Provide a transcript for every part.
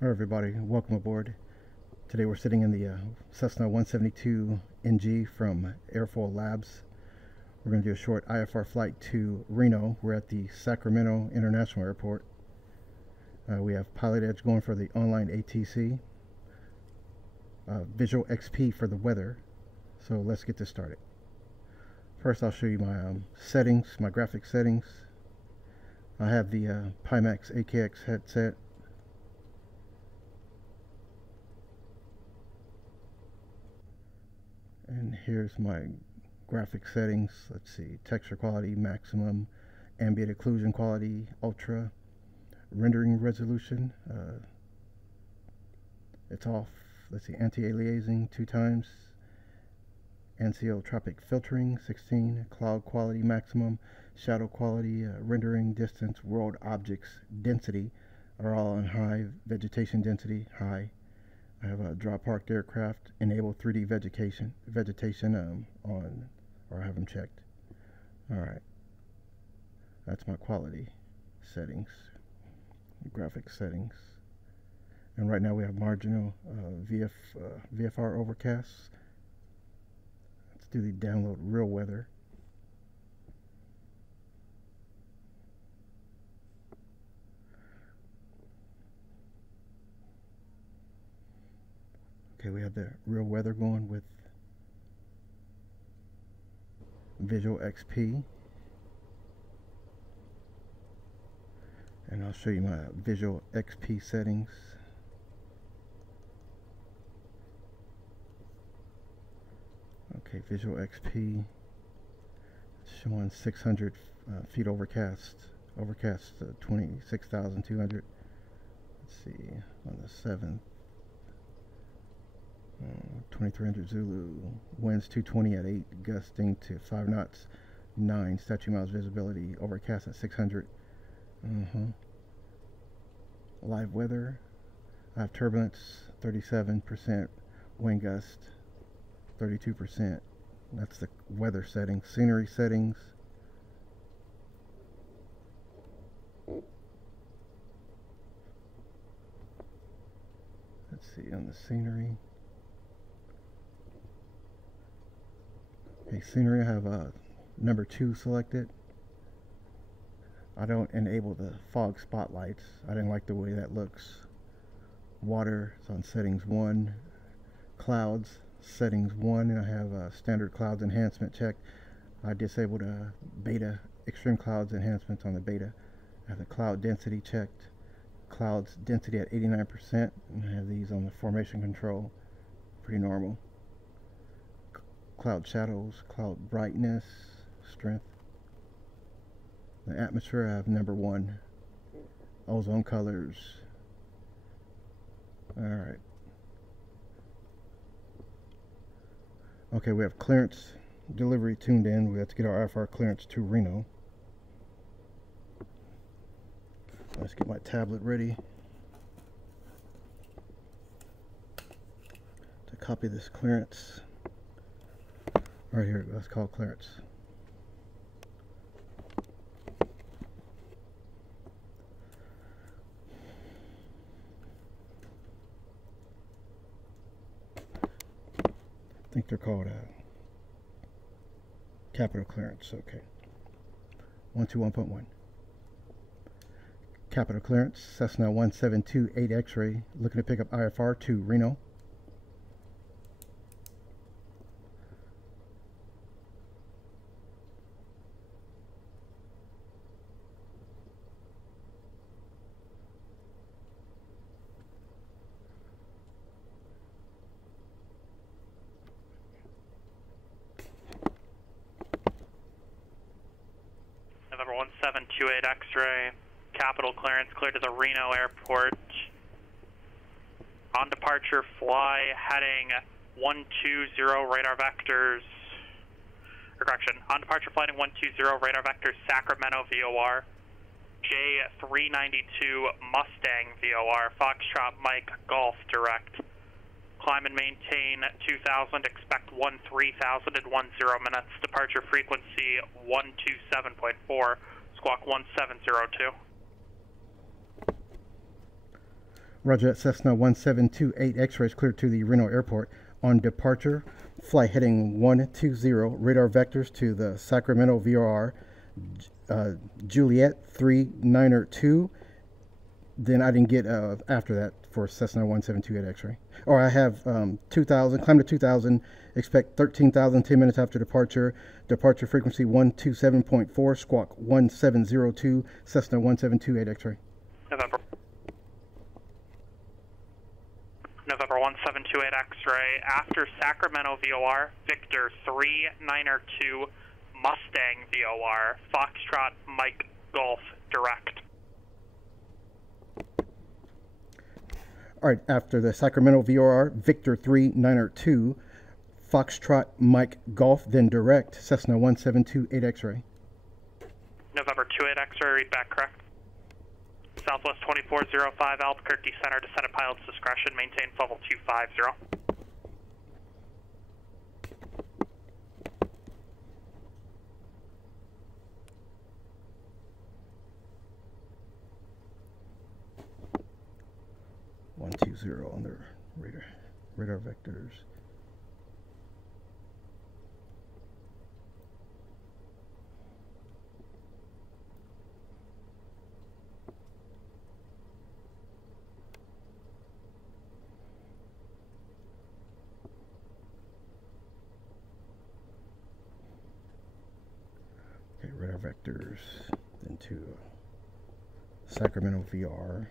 Hello everybody, welcome aboard. Today we're sitting in the Cessna 172 NG from Airfoillabs. We're going to do a short IFR flight to Reno. We're at the Sacramento International Airport. We have Pilotedge going for the online ATC, VisualXP for the weather. So let's get this started. First I'll show you my settings, my graphic settings. I have the Pimax AKX headset. And here's my graphic settings. Let's see, texture quality, maximum, ambient occlusion quality, ultra, rendering resolution, it's off. Let's see, anti-aliasing 2 times, anisotropic filtering 16, cloud quality maximum, shadow quality, rendering distance, world objects density are all on high, vegetation density high. I have a drop parked aircraft, enable 3D vegetation on, or have them checked. Alright, that's my quality settings, graphic settings. And right now we have marginal VFR overcasts. Let's do the download real weather. Okay, we have the real weather going with VisualXP. And I'll show you my VisualXP settings. Okay, VisualXP showing 600 feet overcast 26,200. Let's see, on the 7th. 2300 Zulu, winds 220 at 8, gusting to 5 knots, 9 statute miles visibility, overcast at 600. Live weather, I have turbulence 37%, wind gust 32%. That's the weather settings. Scenery settings. Let's see on the scenery. Okay, scenery, I have number 2 selected. I don't enable the fog spotlights. I didn't like the way that looks. Water is on settings 1. Clouds, settings 1, and I have standard clouds enhancement checked. I disabled beta, extreme clouds enhancements on the beta. I have the cloud density checked. Clouds density at 89%. And I have these on the formation control. Pretty normal. Cloud shadows, cloud brightness, strength. The atmosphere, I have number 1. Ozone colors. Alright. Okay, we have clearance delivery tuned in. We have to get our IFR clearance to Reno. Let's get my tablet ready to copy this clearance. Right here, let's call clearance. I think they're called capital clearance. Okay. 121.1. Capital clearance, Cessna 172 8 X-ray, looking to pick up IFR to Reno. November 1728 X-ray, capital clearance clear to the Reno airport. On departure, fly heading 120 radar vectors. Correction, on departure flight 120 radar vectors Sacramento VOR. J392 Mustang VOR, Foxtrot Mike Golf direct. Climb and maintain 2000, expect 13,000 in 10 minutes. Departure frequency 127.4, squawk 1702. Roger, Cessna 1728 X-rays cleared to the Reno Airport. On departure, flight heading 120, radar vectors to the Sacramento VOR, Juliet 3902. Then I didn't get after that for Cessna 1728 X-ray. Or I have 2,000, climb to 2,000, expect 13,000 10 minutes after departure. Departure frequency 127.4, squawk 1702, Cessna 1728 X-ray. November 1728 X-ray, after Sacramento VOR, Victor 3902, Mustang VOR, Foxtrot Mike Golf direct. All right, after the Sacramento VOR, Victor 3902, Foxtrot Mike Golf, then direct, Cessna 1728 X-ray. November 28 X-ray, read back correct. Southwest 2405 Albuquerque Center, descend at pilot's discretion, maintain level 250. On the radar vectors. Okay, radar vectors into Sacramento VR.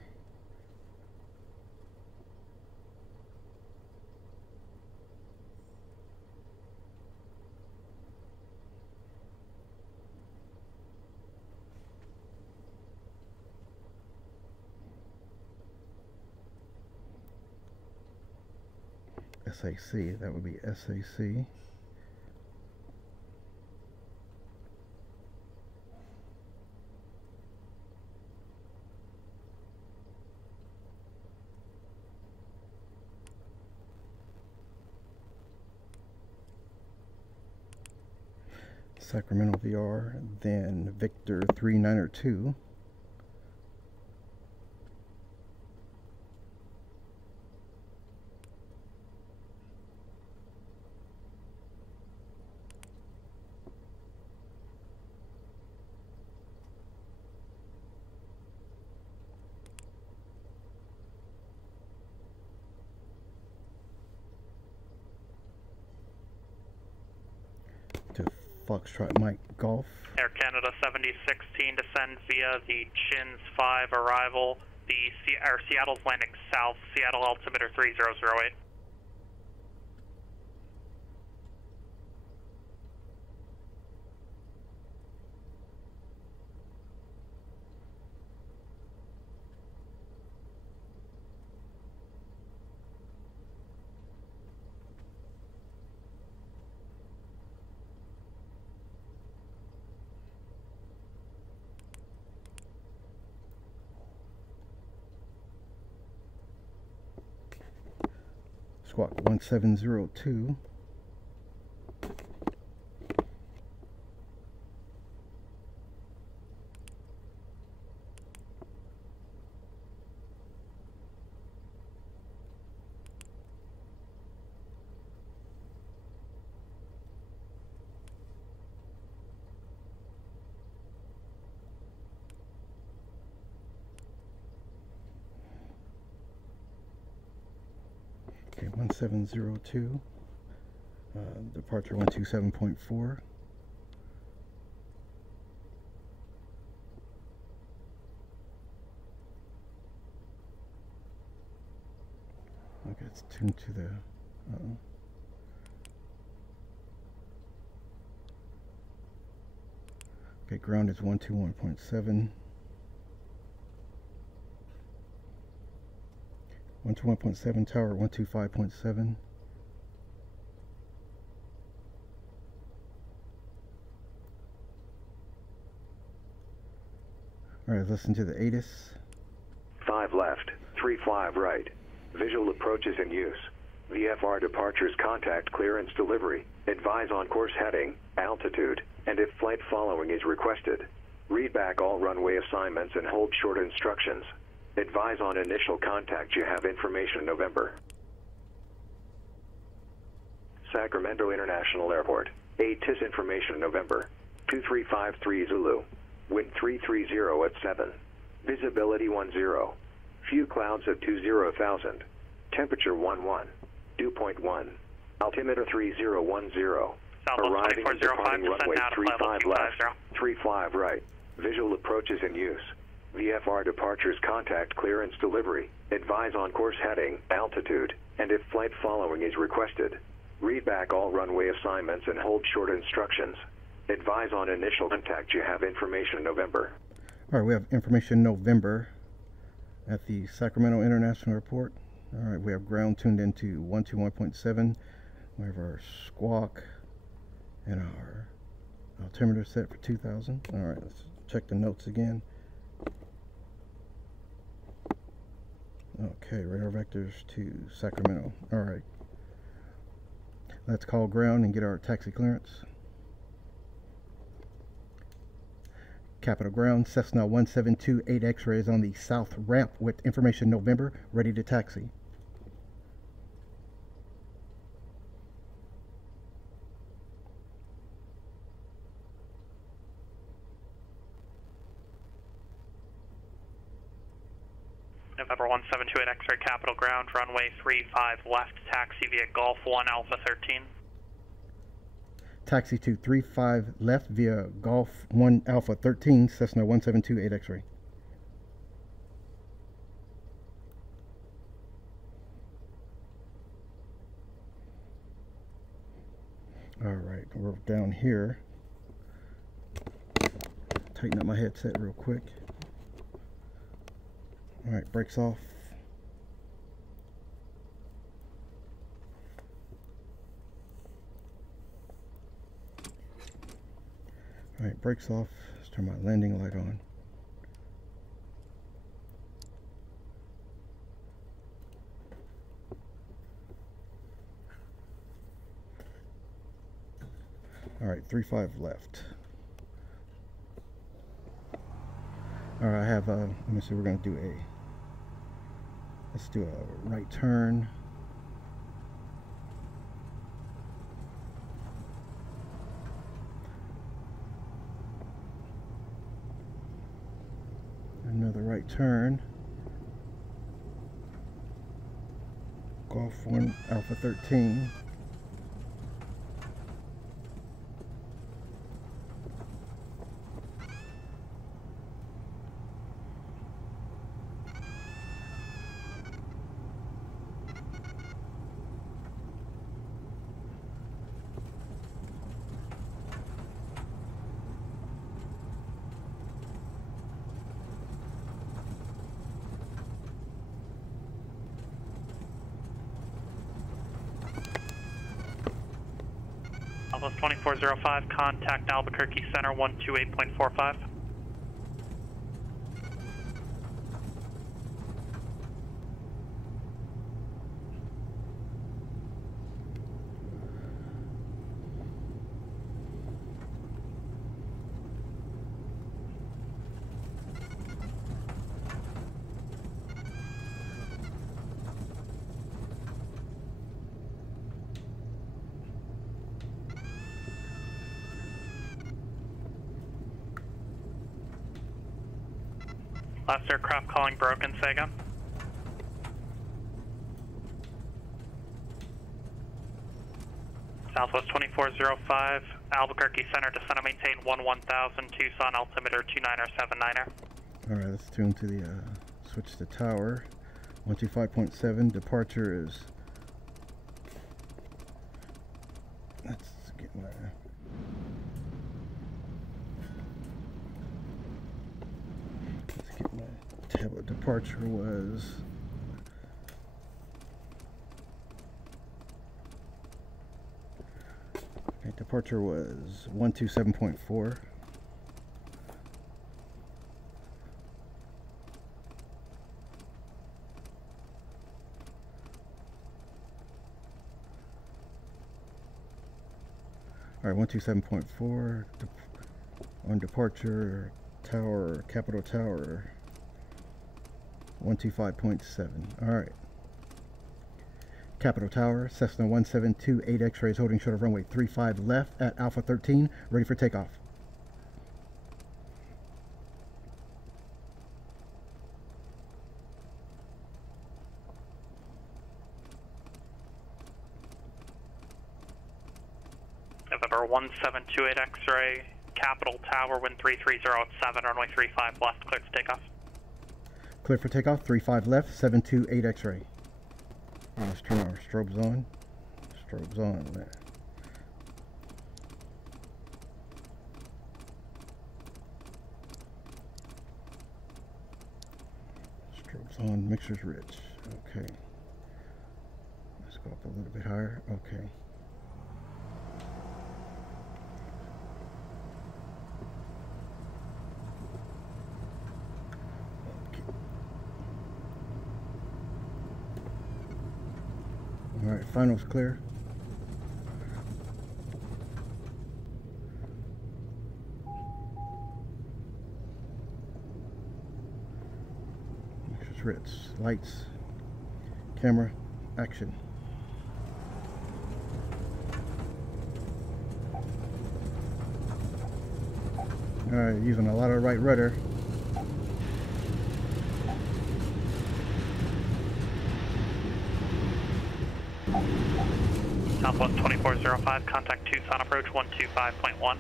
SAC, that would be SAC. Sacramento VR, then Victor 3902. To Foxtrot Mike Golf. Air Canada 7016, descend via the Chins 5 arrival. Seattle's landing south, Seattle altimeter 3008. Squawk 1702. Okay, 1702, departure 127.4. Okay, it's tuned to the, okay, ground is 121.7. 121.7, tower 125.7. All right, listen to the ATIS. 5 left, 35 right. Visual approach is in use. VFR departures contact clearance delivery. Advise on course heading, altitude, and if flight following is requested. Read back all runway assignments and hold short instructions. Advise on initial contact. You have information November. Sacramento International Airport. ATIS information November. 2353 Zulu. Wind 330 at 7. Visibility 10. Few clouds at 20,000. Temperature 11. Dew point 1. Altimeter 3010. Arriving and departing runway 35 left, 35 right. Visual approaches in use. VFR departures, contact clearance delivery. Advise on course heading, altitude, and if flight following is requested. Read back all runway assignments and hold short instructions. Advise on initial contact. You have information November. All right, we have information November at the Sacramento International Airport. All right, we have ground tuned into 121.7. We have our squawk and our altimeter set for 2000. All right, let's check the notes again. Okay, radar vectors to Sacramento. All right, let's call ground and get our taxi clearance. Capital Ground, Cessna 172 8 X-ray is on the south ramp with information November, ready to taxi. November 172 at X-ray Capital Ground, runway 35 left, taxi via Golf 1 Alpha 13. Taxi to 35 left via Golf 1 Alpha 13, Cessna 172 8 X-ray. All right, we're down here. Tighten up my headset real quick. All right, brakes off. All right, brakes off. Let's turn my landing light on. All right, 35 left. All right, I have let me see, we're gonna do let's do a right turn. Another right turn. Golf 1 Alpha 13. Alpha 2405, contact Albuquerque Center 128.45. Last aircraft calling broken, say again. Southwest 2405, Albuquerque Center, descend and maintain 1000, Tucson, altimeter 29er79er. Alright, let's tune to the, switch to tower. 125.7, departure is, let's get my, tablet. Departure was departure was 127.4. All right, 127.4 on departure, tower, Capital Tower. 125.7. Alright. Capitol Tower, Cessna 172 8 X-rays holding short of runway 35 left at Alpha 13, ready for takeoff. November 1728 X-ray, Capitol Tower, wind 330 at 7, runway 35 left, clear to takeoff. Clear for takeoff, 35 left, 728 X-ray. Let's turn our strobes on. Strobes on. Strobes on, mixer's rich. Okay. Let's go up a little bit higher. Okay. Alright, final's clear. Mixer's rich. Lights. Camera. Action. Alright, using a lot of right rudder. Southwest 2405, contact Tucson approach 125.1.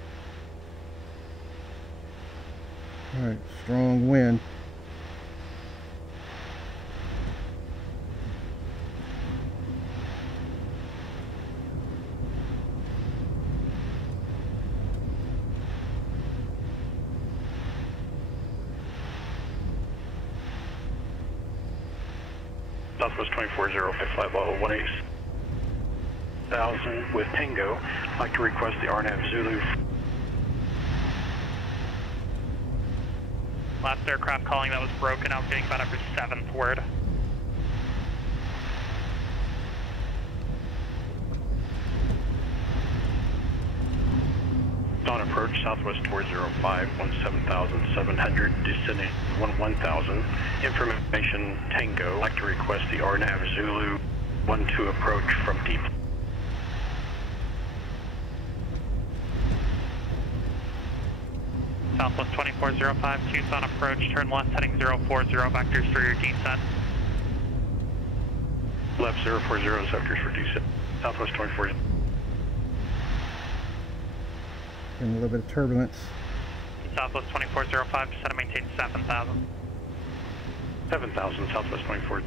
Alright, strong wind. Southwest 24055 level 180,000 with Tango. I'd like to request the RNAV Zulu. Last aircraft calling that was broken out, getting about every 7th word. On approach, Southwest 405, 17,700, descending 11,000. Information Tango. I'd like to request the RNAV Zulu 12 approach from deep. Southwest 2405, Tucson approach, turn left heading 040, vectors for your descent. Left 040, vectors for descent. Southwest 24. And a little bit of turbulence. Southwest 2405, descend and maintain 7,000. 7,000, Southwest 24.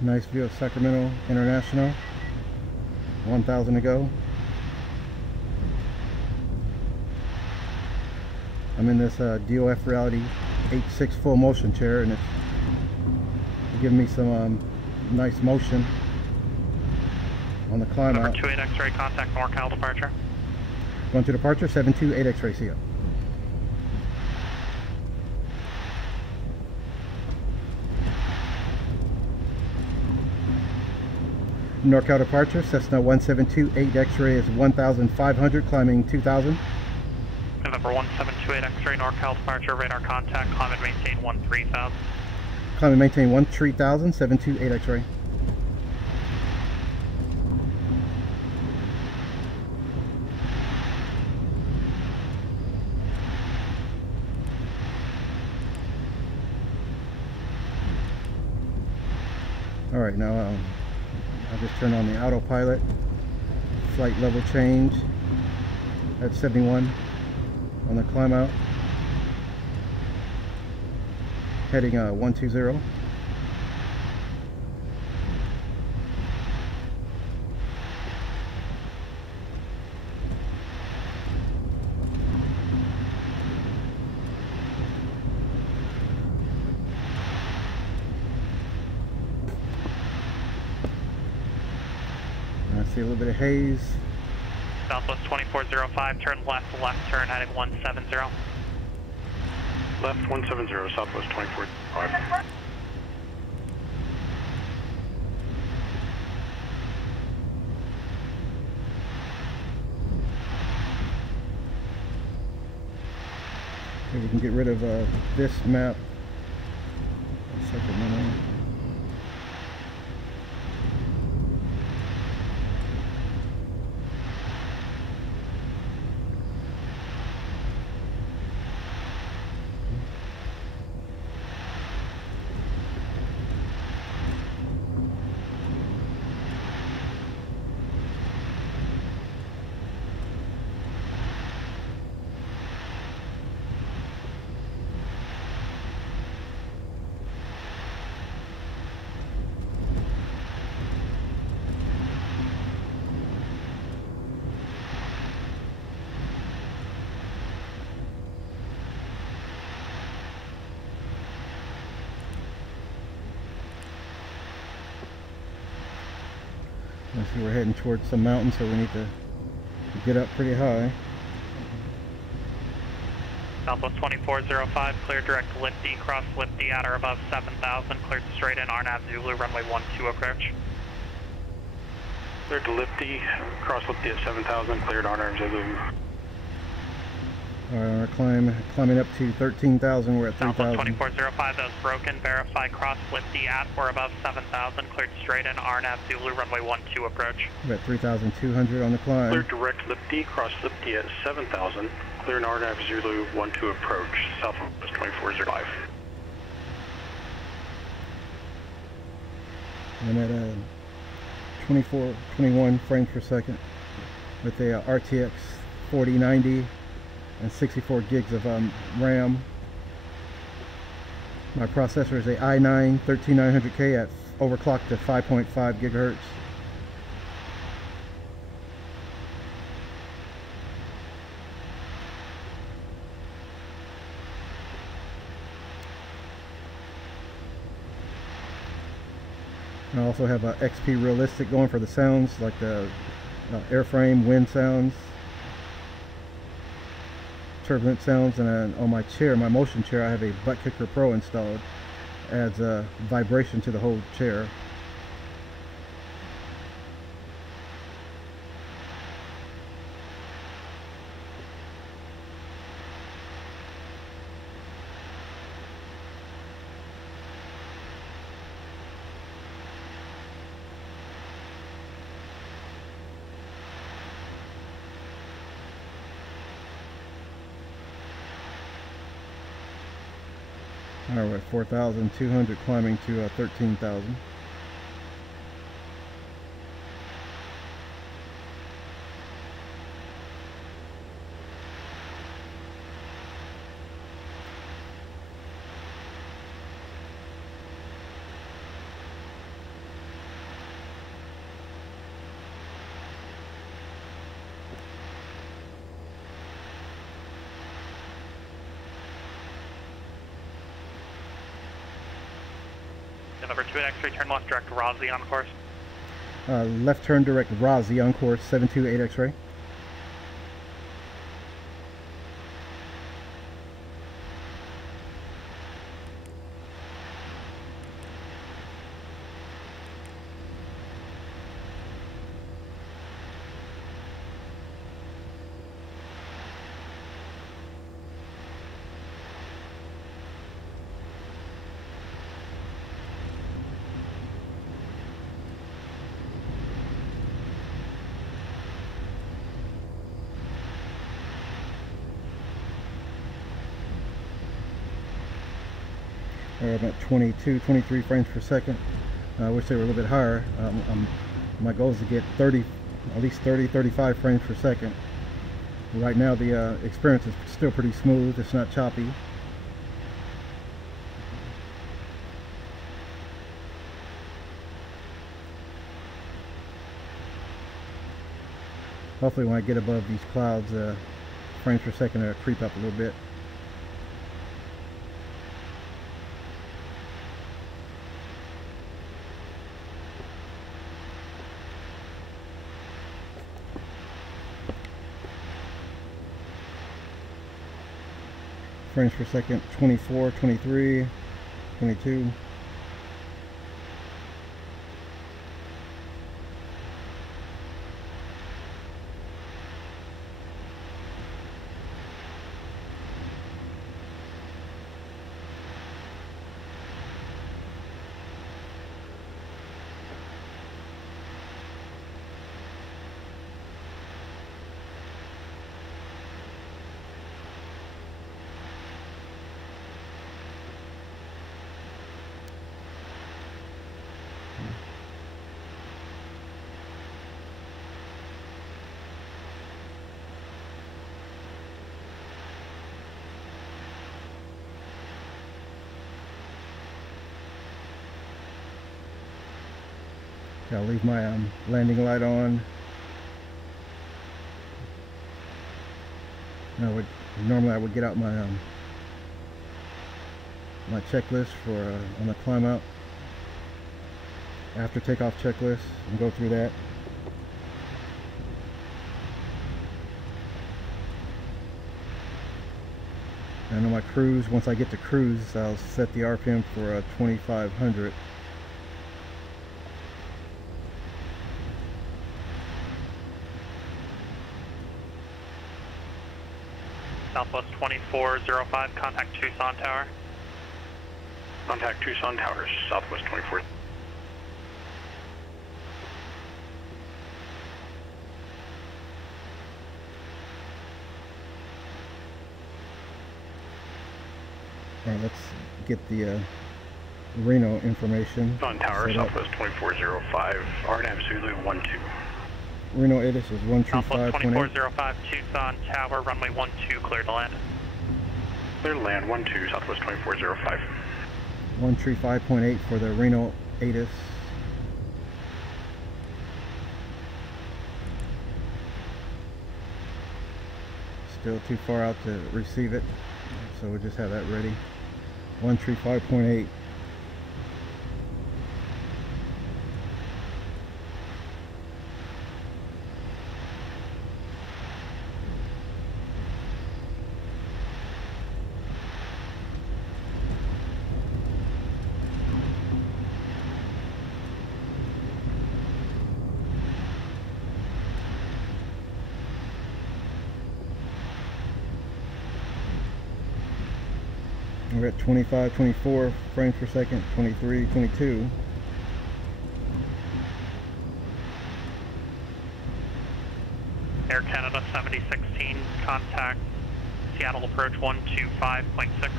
Nice view of Sacramento International. 1,000 to go. I'm in this DOF Reality 8.6 full motion chair, and it's giving me some nice motion on the climb out. Number 28 X-ray, contact NorCal departure. Going to departure, 728 X-ray, see ya. NorCal departure, Cessna 172 8 X-ray is 1,500, climbing 2,000. November 1728 X-ray, NorCal departure, radar contact, climb and maintain 13,000. Climb and maintain 13,000, 728 X-ray. Alright, now I'll just turn on the autopilot. Flight level change at 71 on the climb out. Heading 120. I see a little bit of haze. Southwest 2405, turn left, turn heading 170. Left 170, Southwest 2405. Okay, we can get rid of this map. So see we're heading towards some mountains, so we need to get up pretty high. Southwest 2405, clear direct Lifty, cross Lifty at or above 7,000, cleared straight in, RNAV Zulu, runway 12 approach. Cleared to Lifty, cross Lifty at 7,000, cleared RNAV Zulu. Alright, we're climbing up to 13,000, we're at 3,000. Southwest 2405, that was broken, verify cross Lifty at or above 7,000, cleared straight in, RNAV Zulu, runway 12 approach. We're at 3,200 on the climb. Cleared direct Lifty, cross Lifty at 7,000, cleared RNAV Zulu, 12 approach, Southwest 2405. I'm at 21 frames per second with a RTX 4090 and 64 gigs of RAM. My processor is a i9 13900K at overclocked to 5.5 gigahertz. I also have a XP Realistic going for the sounds, like the airframe, wind sounds, turbulent sounds, and on my chair, my motion chair, I have a Butt Kicker Pro installed. Adds a vibration to the whole chair. Alright, we're at 4,200, climbing to 13,000. Number 2 at X-ray, turn left direct Rossi on course. Left turn direct Rossi on course 728 X-ray. I'm at 22, 23 frames per second. I wish they were a little bit higher. My goal is to get 30, at least 30, 35 frames per second. Right now the experience is still pretty smooth. It's not choppy. Hopefully when I get above these clouds, frames per second will creep up a little bit. Frames per second, 24, 23, 22. I'll leave my landing light on. Normally I would get out my my checklist for on the climb out, after takeoff checklist, and go through that. I know my cruise, once I get to cruise, I'll set the RPM for 2500. Southwest 2405, contact Tucson Tower. Contact Tucson Towers, Southwest 24. Alright, let's get the Reno information. Tucson Tower, Southwest 2405, RNAV Zulu 12. Reno ATIS is 135.8. Southwest 2405, Tucson Tower, runway 12, clear to land. Clear to land, 12, Southwest 2405. 135.8 for the Reno ATIS. Still too far out to receive it, so we'll just have that ready. 135.8. We're at 25, 24 frames per second, 23, 22. Air Canada 7016, contact Seattle approach 125.6.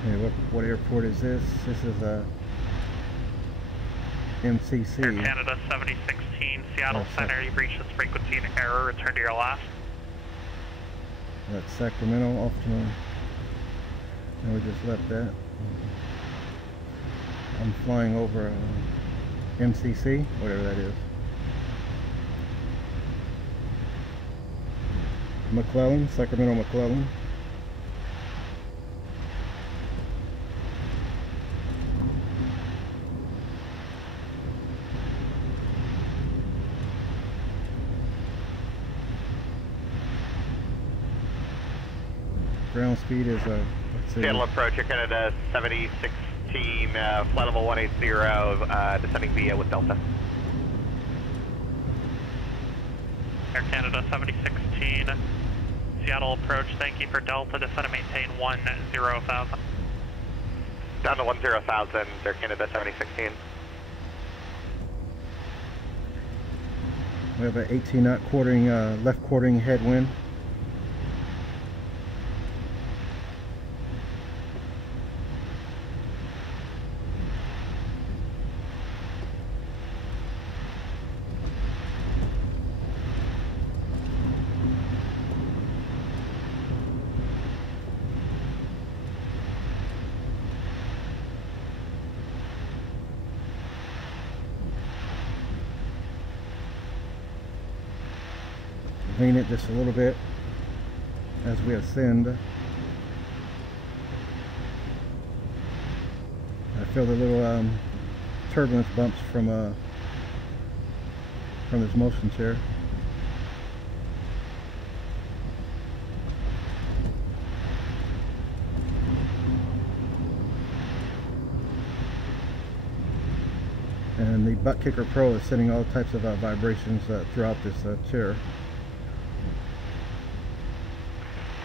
Okay, what airport is this? This is MCC. Air Canada 7016, Seattle Center, you've reached this frequency and error, return to your last. That's Sacramento, off to, and we just left that. I'm flying over MCC, whatever that is. McClellan, Sacramento McClellan. Ground speed is let's see. Seattle approach, Air Canada 7016, flight level 180, descending via with Delta. Air Canada 7016, Seattle approach, thank you for Delta, descend and maintain 10,000. Down to 10,000, Air Canada 7016. We have an 18 knot quartering, left quartering headwind. Lean it just a little bit as we ascend. I feel the little turbulence bumps from this motion chair. And the Butt Kicker Pro is sending all types of vibrations throughout this chair.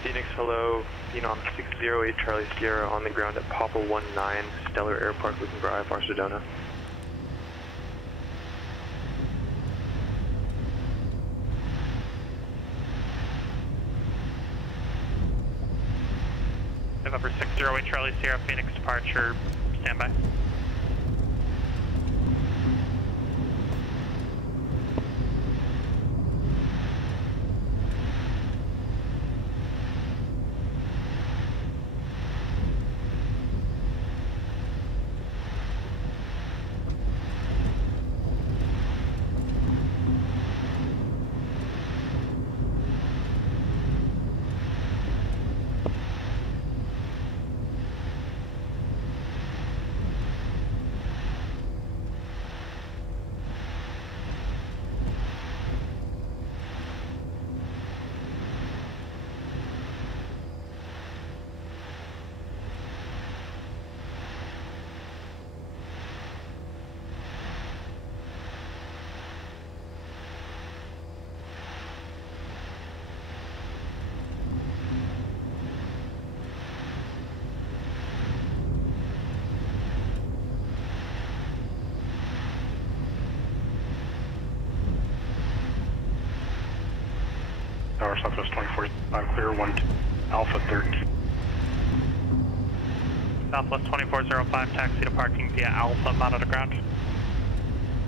Phoenix, hello. Phenom 608 Charlie Sierra on the ground at Papa 19 Stellar Airpark looking for IFR Sedona. November 608 Charlie Sierra, Phoenix departure, standby. Tower Southwest 24, I'm clear 12, Alpha 13. Southwest 2405, taxi to parking via Alpha, monitor ground.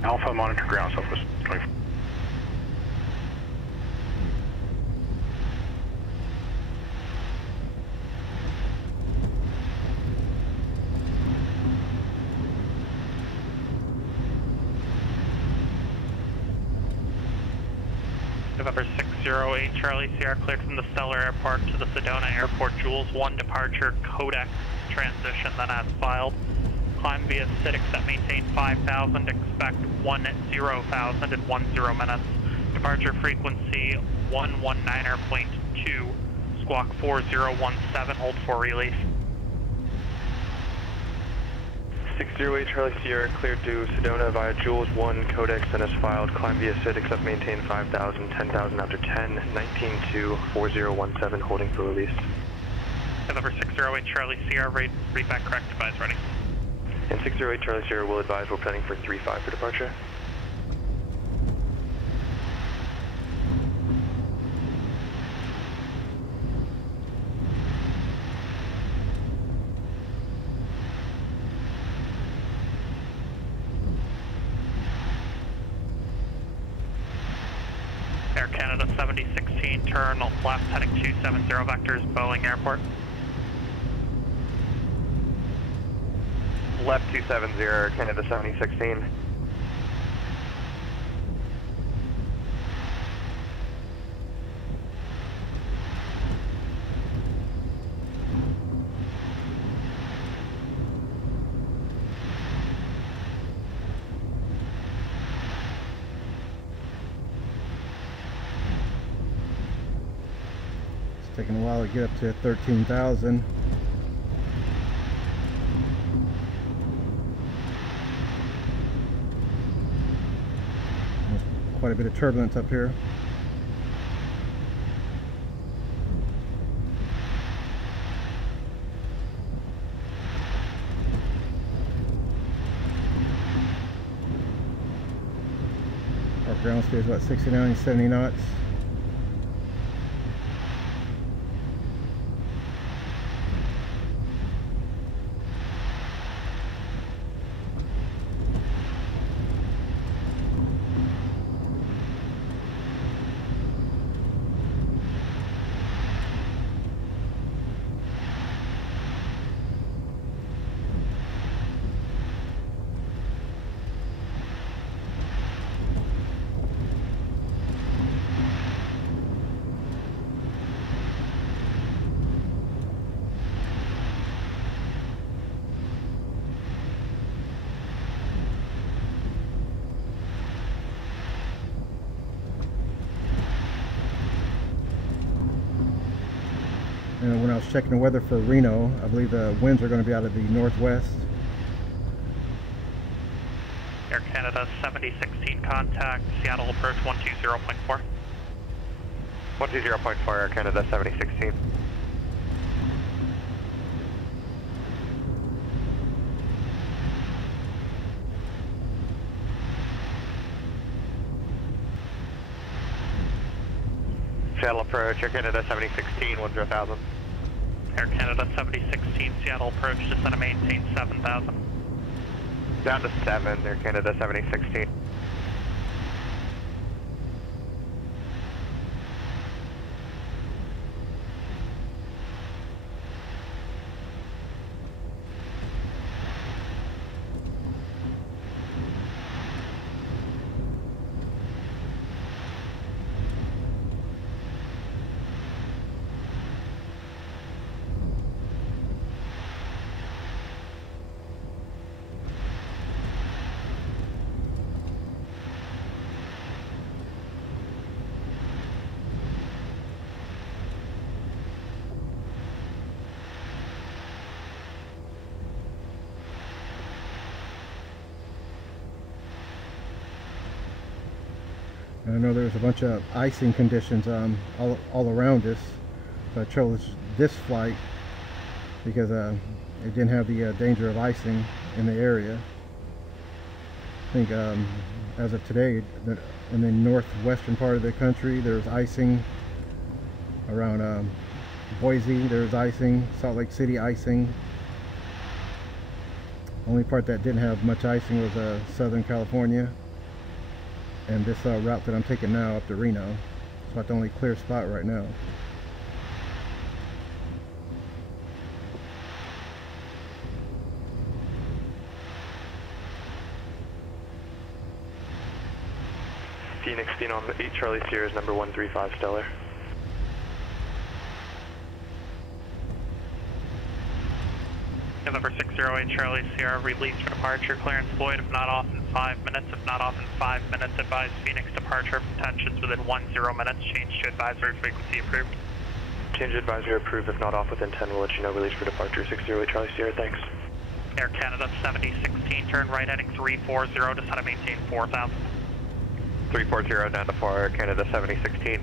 Alpha, monitor ground, Southwest 24. November 608, Charlie Sierra cleared from the Stellar Airport to the Sedona Airport Jules 1 departure codec transition, then as filed. Climb via SID, accept maintain 5,000, expect 10,000 in 10 minutes. Departure frequency 119.2, squawk 4017, hold for release. 608 Charlie Sierra cleared to Sedona via Jules 1 codex and as filed. Climb via SID, accept maintain 5,000, 10,000 after 10, 19.2, 4017, holding for release. November 608 Charlie Sierra, read back correct, advise ready. And 608 Charlie Sierra will advise we're planning for 3-5 for departure. Air Canada 7016, turn left heading 270 vectors, Boeing Airport. Left 270, Air Canada 7016. It's taking a while to get up to 13,000. Quite a bit of turbulence up here. Our ground speed is about 69, 70 knots. And when I was checking the weather for Reno, I believe the winds are going to be out of the northwest. Air Canada 7016, contact Seattle approach 120.4. 120.4, Air Canada 7016. Seattle approach, Air Canada 7016, 10,000. Air Canada 7016, Seattle approach, descend to maintain 7,000. Down to 7, Air Canada 7016. I know there's a bunch of icing conditions all around us, so I chose this flight because it didn't have the danger of icing in the area. I think as of today, in the northwestern part of the country, there's icing Around Boise, there's icing. Salt Lake City, icing. Only part that didn't have much icing was Southern California. And this route that I'm taking now up to Reno. It's about the only clear spot right now. Phoenix, Phenom 8 Charlie Sierra is number 135 Stellar. November 608 Charlie Sierra, release for departure, clearance void if not off in 5 minutes. If not off in 5 minutes, advise Phoenix departure from tensions within 10 minutes. Change to advisory frequency approved. Change to advisory approved. If not off within 10, we'll let you know. Release for departure. 608 Charlie Sierra, thanks. Air Canada 7016, turn right heading 340, descend and maintain 4000. 340 down to 4, Air Canada 7016.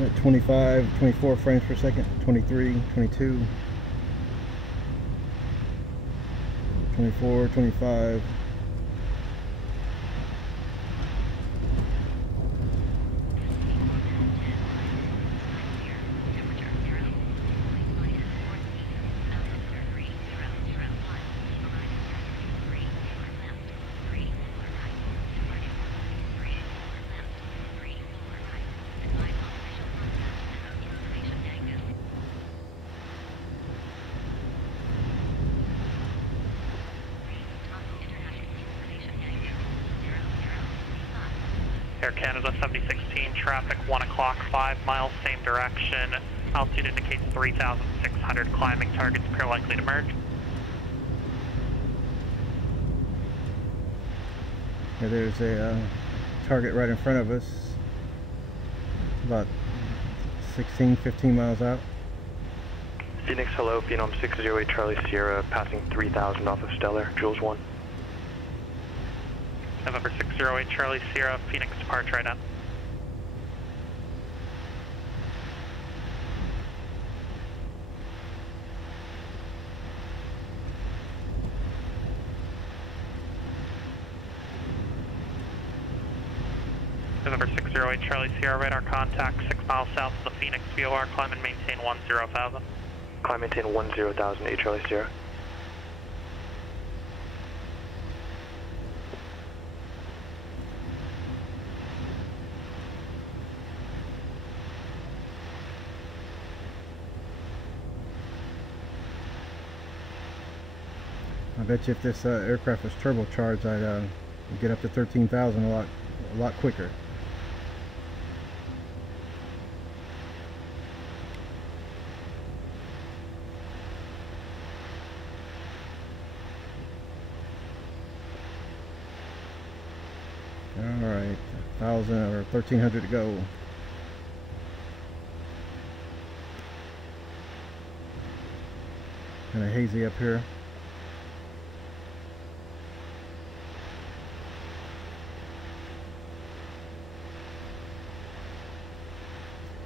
At 25, 24 frames per second, 23, 22, 24, 25. Air Canada 7016, traffic 1 o'clock, 5 miles, same direction. Altitude indicates 3,600, climbing targets appear likely to merge. Yeah, there's a target right in front of us, about 16, 15 miles out. Phoenix, hello, Phenom 608 Charlie Sierra, passing 3,000 off of Stellar, Jules 1. November 608 Charlie Sierra, Phoenix departure right now. November 608 Charlie Sierra, radar contact 6 miles south of the Phoenix VOR, climb and maintain 10,000. Climb maintain 10,000, 8 Charlie Sierra. I bet you if this aircraft was turbocharged, I'd get up to 13,000 a lot quicker. All right, 1,000 or 1,300 to go. Kind of hazy up here.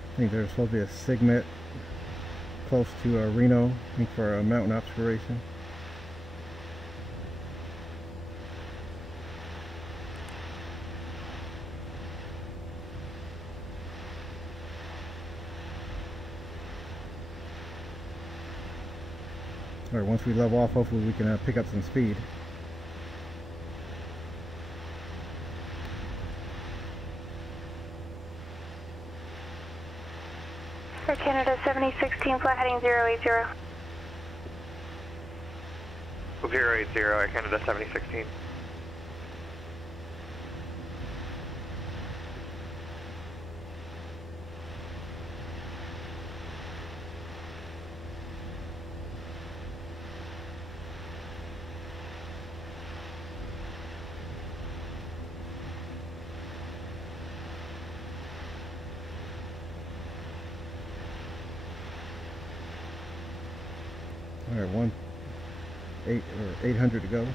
I think there's supposed to be a SIGMET close to Reno, I think, for a mountain obscuration. Alright, once we level off, hopefully we can pick up some speed. Air Canada 7016, flight heading 080. 080, Air Canada 7016. All right, 800 to go.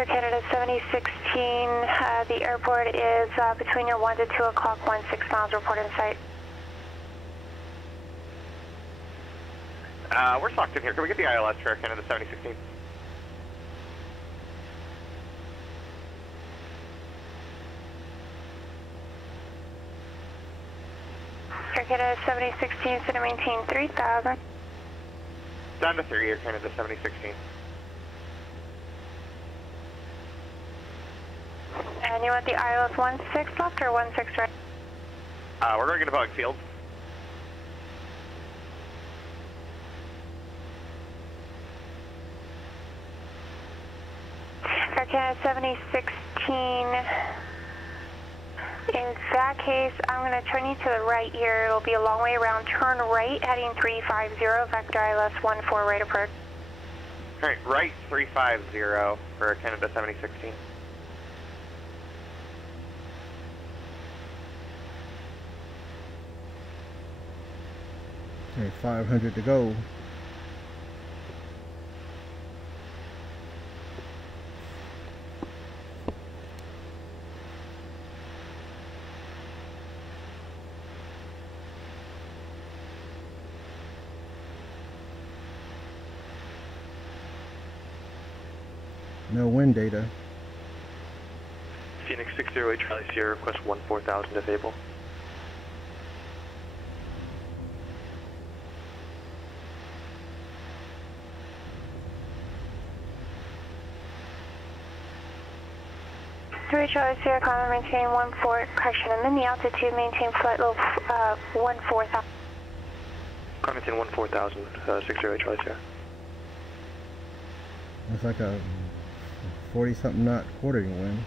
Air Canada 7016, the airport is between your 1 to 2 o'clock, 16 miles, report in sight. We're locked in here. Can we get the ILS for Air Canada 7016? Air Canada 7016, so to maintain 3000. Down to 3, Air Canada 7016. And you want the ILS 16 left or 16 right? We're going to Bug Field. Air Canada 7016. In that case, I'm going to turn you to the right here. It'll be a long way around. Turn right, heading 350, vector ILS 14, right approach. Alright, right 350 for Air Canada 7016. Okay, 500 to go. No wind data. Phoenix 608 Charlie Sierra, request 14,000 if able. Charlie Sierra, common maintain 14, correction, and then the altitude maintain flight level 14,000. Climb maintain 14,000, 608 Charlie Sierra. It's like a 40-something knot quartering wind.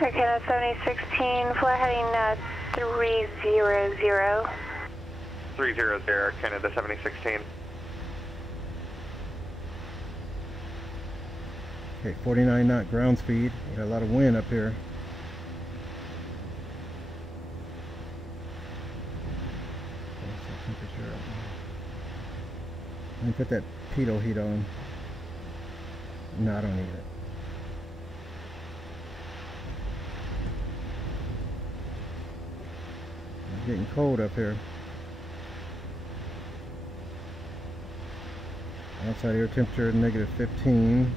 Air Canada 7016, flight heading 300. 300, Air Canada 7016. Okay, 49 knot ground speed. We got a lot of wind up here. What's the temperature up there? Let me put that pitot heat on. No, I don't need it. It's getting cold up here. Outside air temperature -15.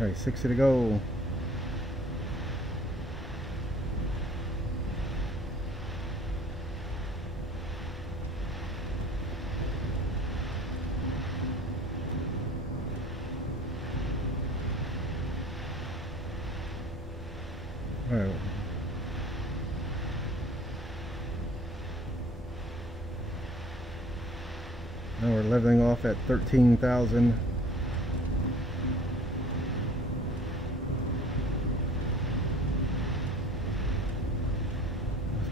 Alright, 60 to go. Alright. Now we're leveling off at 13,000.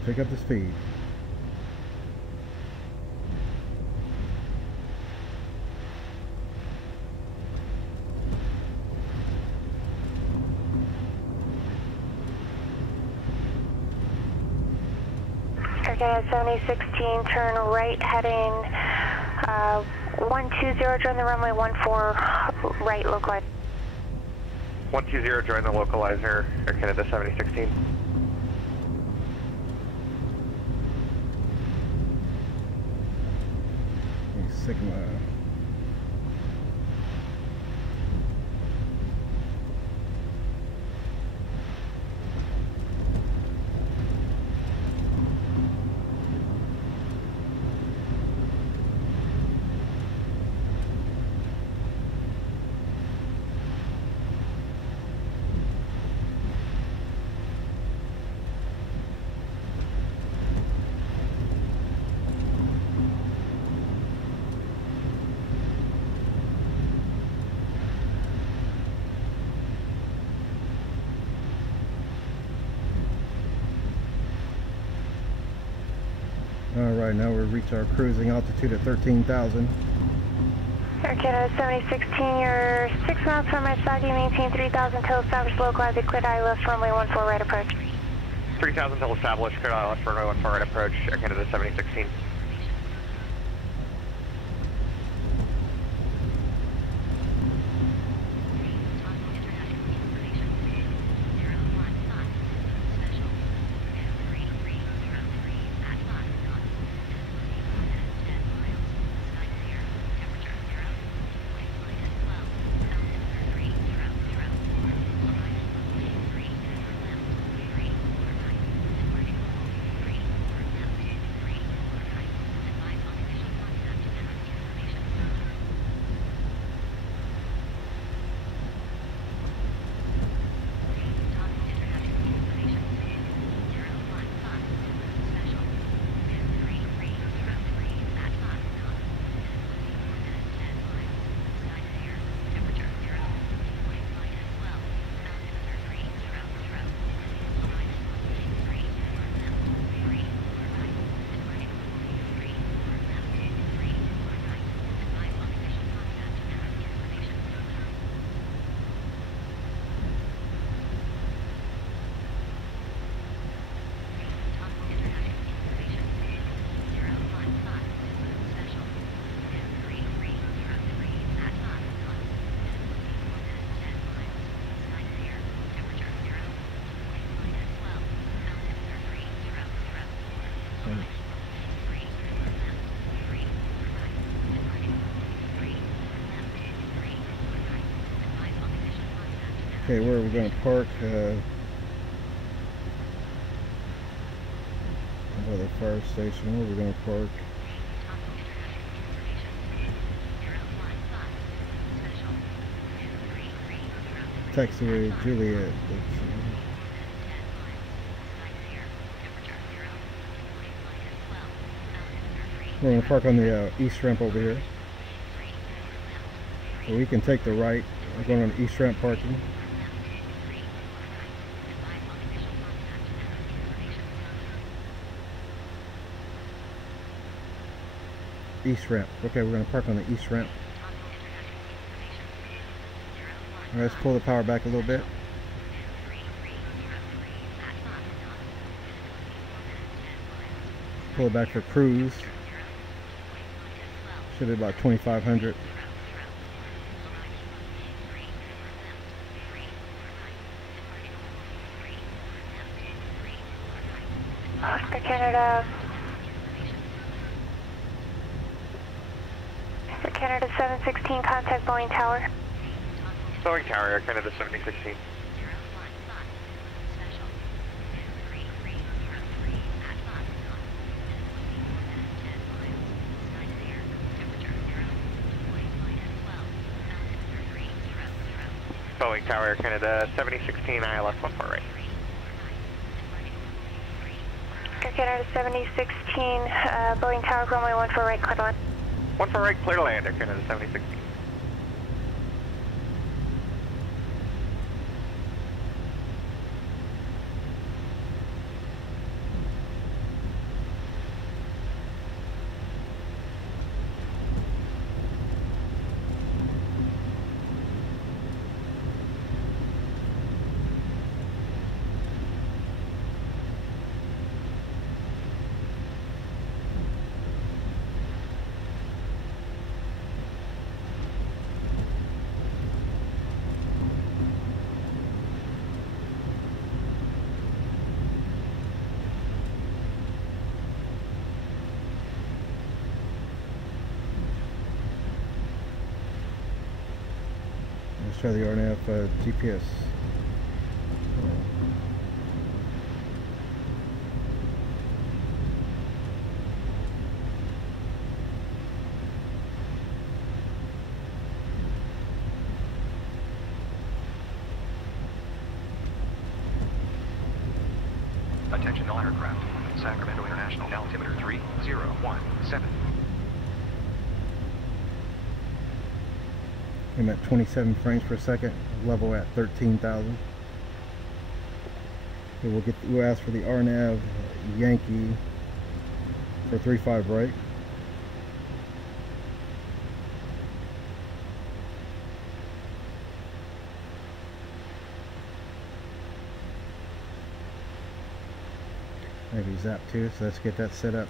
Pick up the speed. Air Canada 7016, turn right heading 120, join the runway 14, right localizer. 120, join the localizer, Air Canada 7016. Sigma. Right now we reach our cruising altitude at 13,000. Air Canada 7016, you're 6 miles from Misaki, maintain 3,000 till established localized, cleared ILS runway 14 right approach. 3,000 till established, cleared ILS runway 14 right approach, Air Canada 7016. Okay, where are we going to park? By the fire station. Where are we going to park? Taxiway Juliet. We're going to park on the east ramp over here. So we can take the right. We're going on the east ramp parking. East ramp. Okay, we're going to park on the east ramp. All right, let's pull the power back a little bit. Pull it back for cruise. Should be about 2,500. Oscar Canada. Air Canada 716, contact Boeing Tower. Boeing Tower, Air Canada 7016. Boeing Tower, Air Canada 7016, ILS 14 right. Air Canada 7016, Boeing Tower, runway 14 right, clear to land. 14 right, clear to land, Air Canada 7016. Let's try the RNF GPS. Attention all aircraft. Sacramento International altimeter 3017. I'm at 27 frames per second, level at 13,000. So we'll ask for the RNAV Yankee For 35 right. Maybe zap 2, so let's get that set up.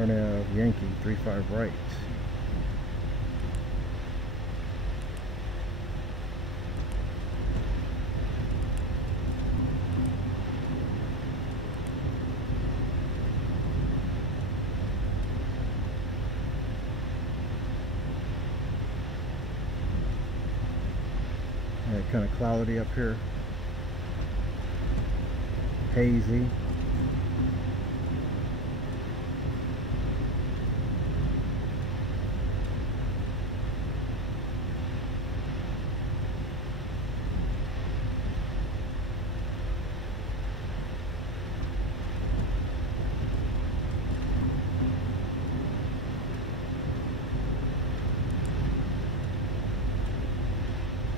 Now Yankee 35 right. Alright, kind of cloudy up here. Hazy.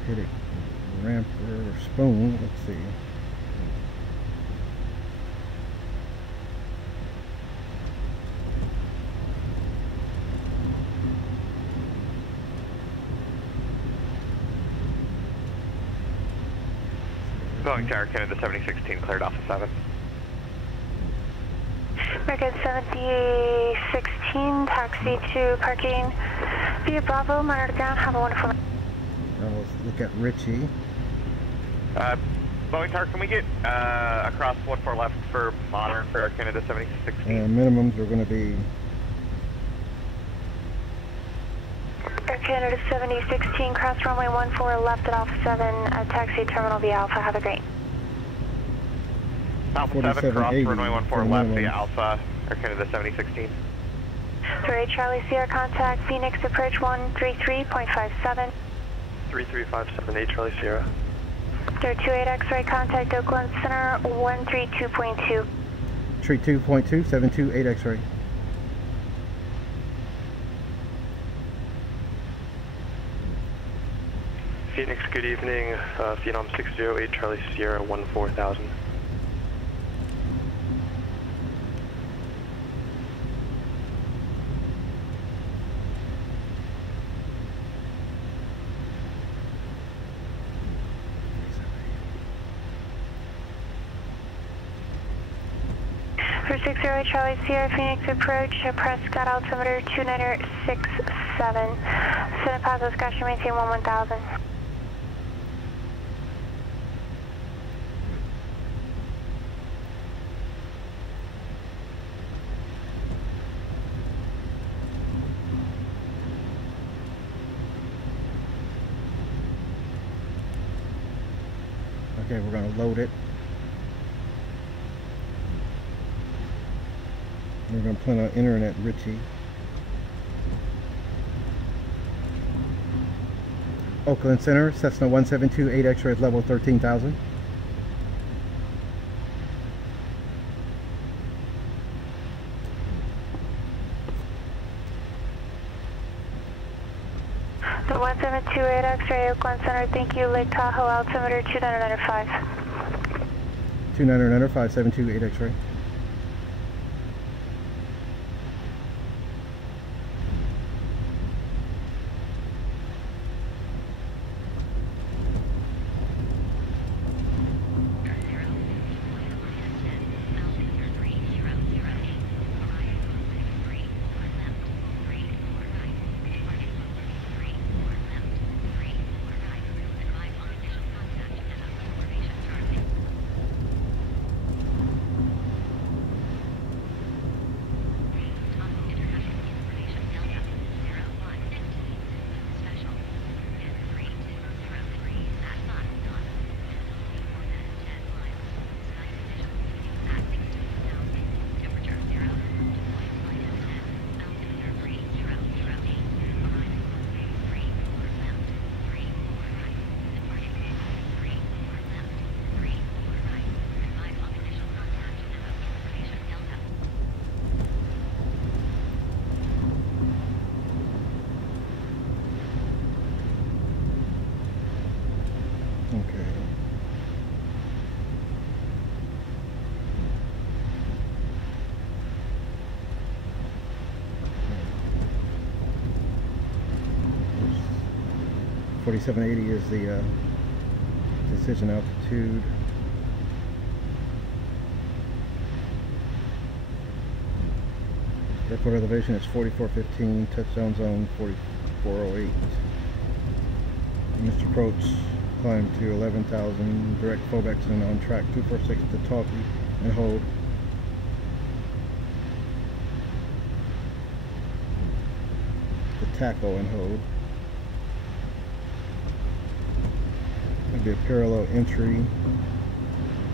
Hit it, ramp or spoon, let's see. Going Tower Canada 7016, cleared Alpha 7. American 7016, taxi to parking via Bravo, monitor ground, have a wonderful night. Now let's look at Richie. Boeing Tower, can we get across 14 left for modern for Air Canada 7016? And minimums are going to be Air Canada 7016, cross runway 14 left at Alpha 7, taxi terminal via Alpha, have a great. Alpha 7, cross 4780 runway 14 for left minimums. via Alpha, Air Canada 7016. 3 Charlie Sierra, contact Phoenix approach 133.57. 3357, Charlie Sierra. 328 X-ray, contact Oakland Center 132.2. Tree 2.2, 728 X-ray. Phoenix, good evening. Phenom 608, Charlie Sierra 14000. For 608 Charlie Sierra, Phoenix approach, Prescott altimeter 2967. Send positive Scotch, maintain 1000. Okay, we're going to load it. We're going to plan on internet Richie. Oakland Center, Cessna 172, 8 X-ray level 13,000. The 1728 X-ray, Oakland Center, thank you, Lake Tahoe, altimeter 2995. 2995, 728 X-ray. 4780 is the decision altitude. Airport elevation is 4415, touchdown zone 4408. Missed approach, climb to 11,000, direct Fobex and on track 246 to Talkie and hold. The tackle and hold. It'll be a parallel entry.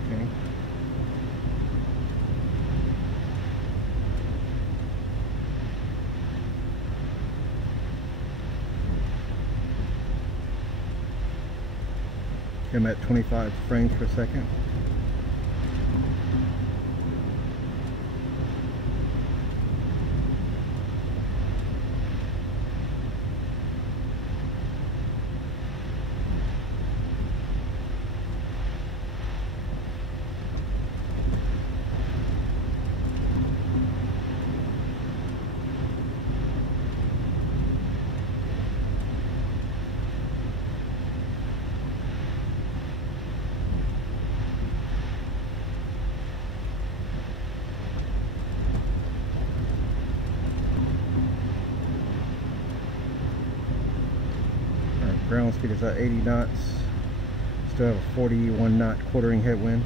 Okay. I'm at 25 frames per second. Ground speed is at 80 knots. Still have a 41 knot quartering headwind.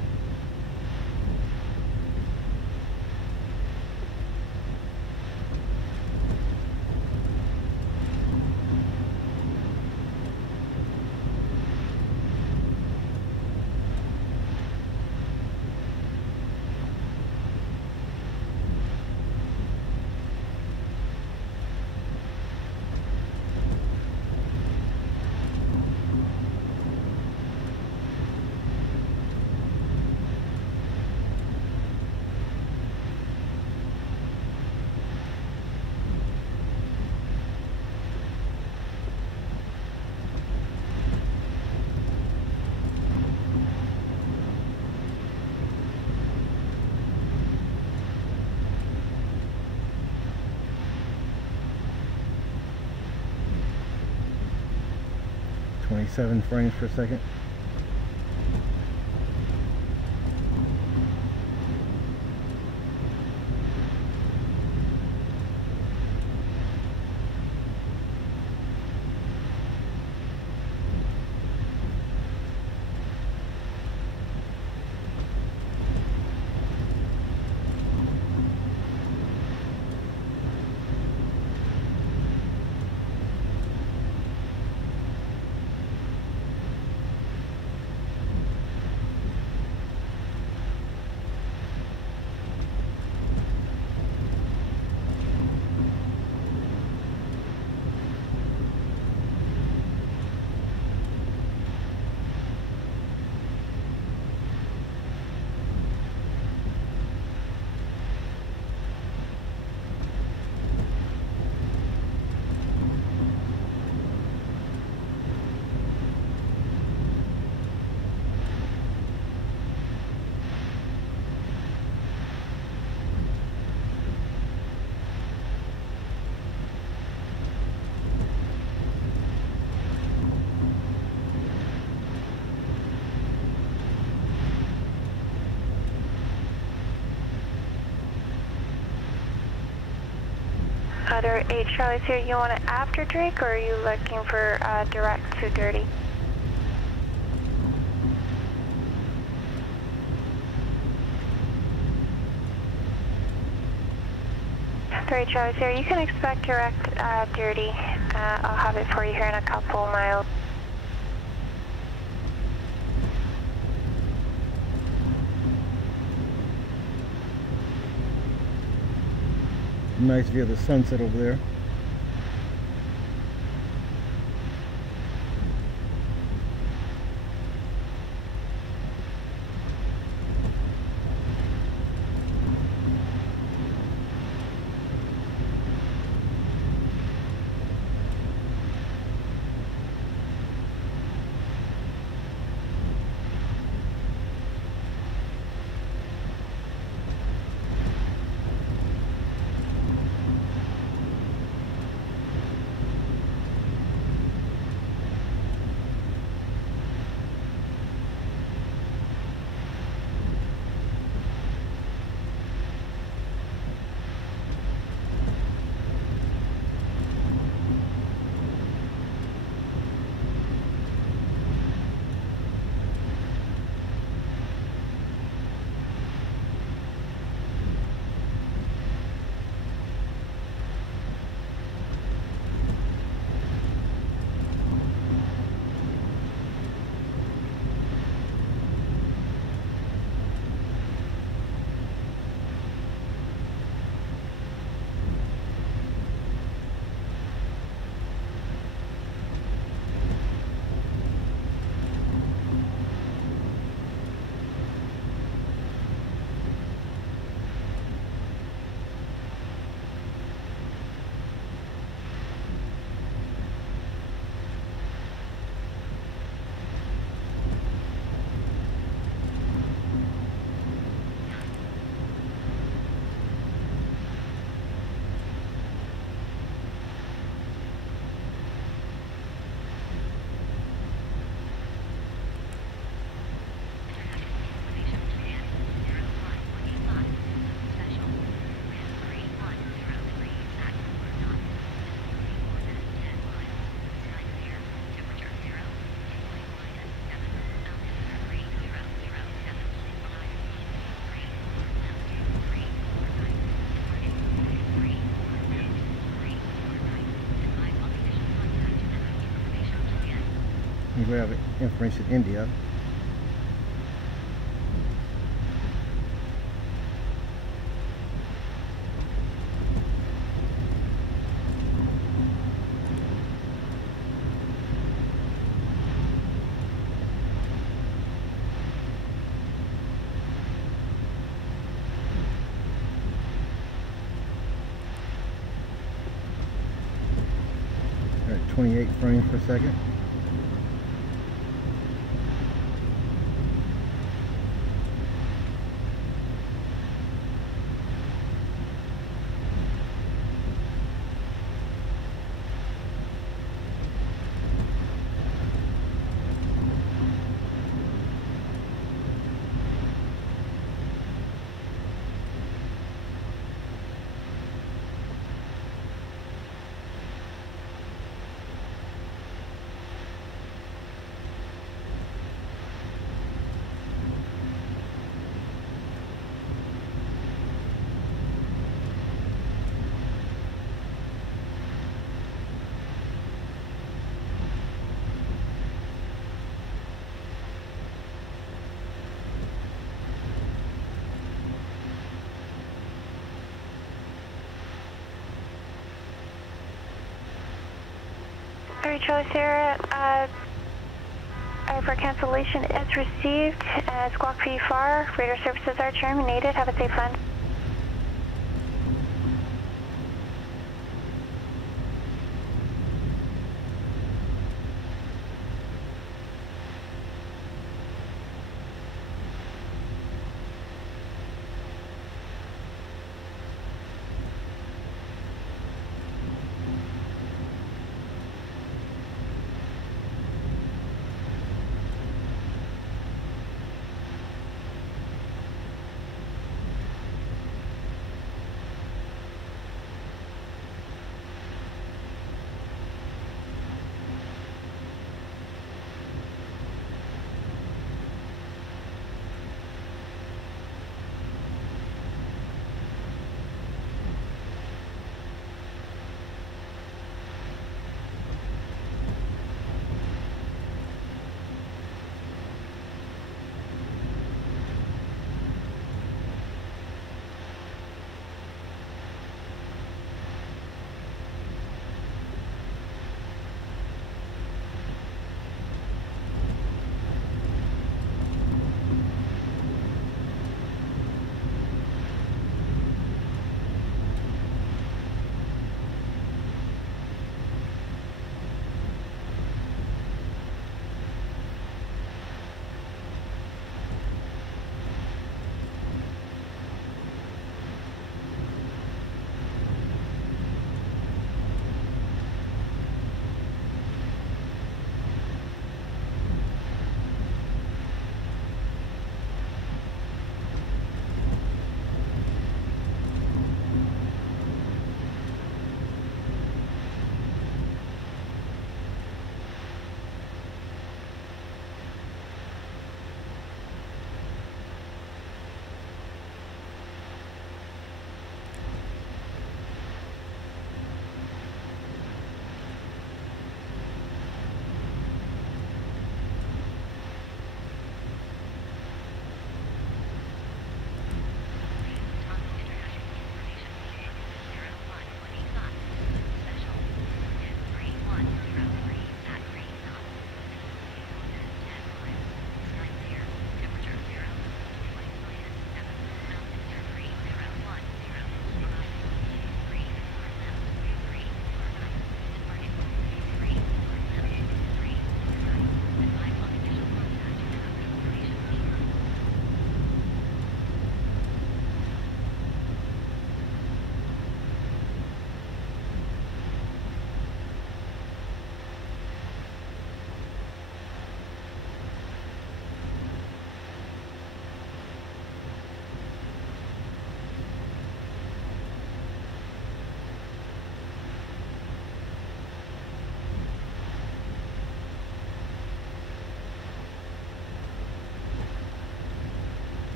.7 frames per second. Other 8 Charlie's here, you want it after Drake or are you looking for direct to dirty? Other 8 Charlie's here, you can expect direct dirty. I'll have it for you here in a couple miles. Nice view of the sunset over there. We have information India. All right, 28 frames per second. Charlie Sierra, IFR cancellation is received. Squawk VFR, radar services are terminated. Have a safe flight.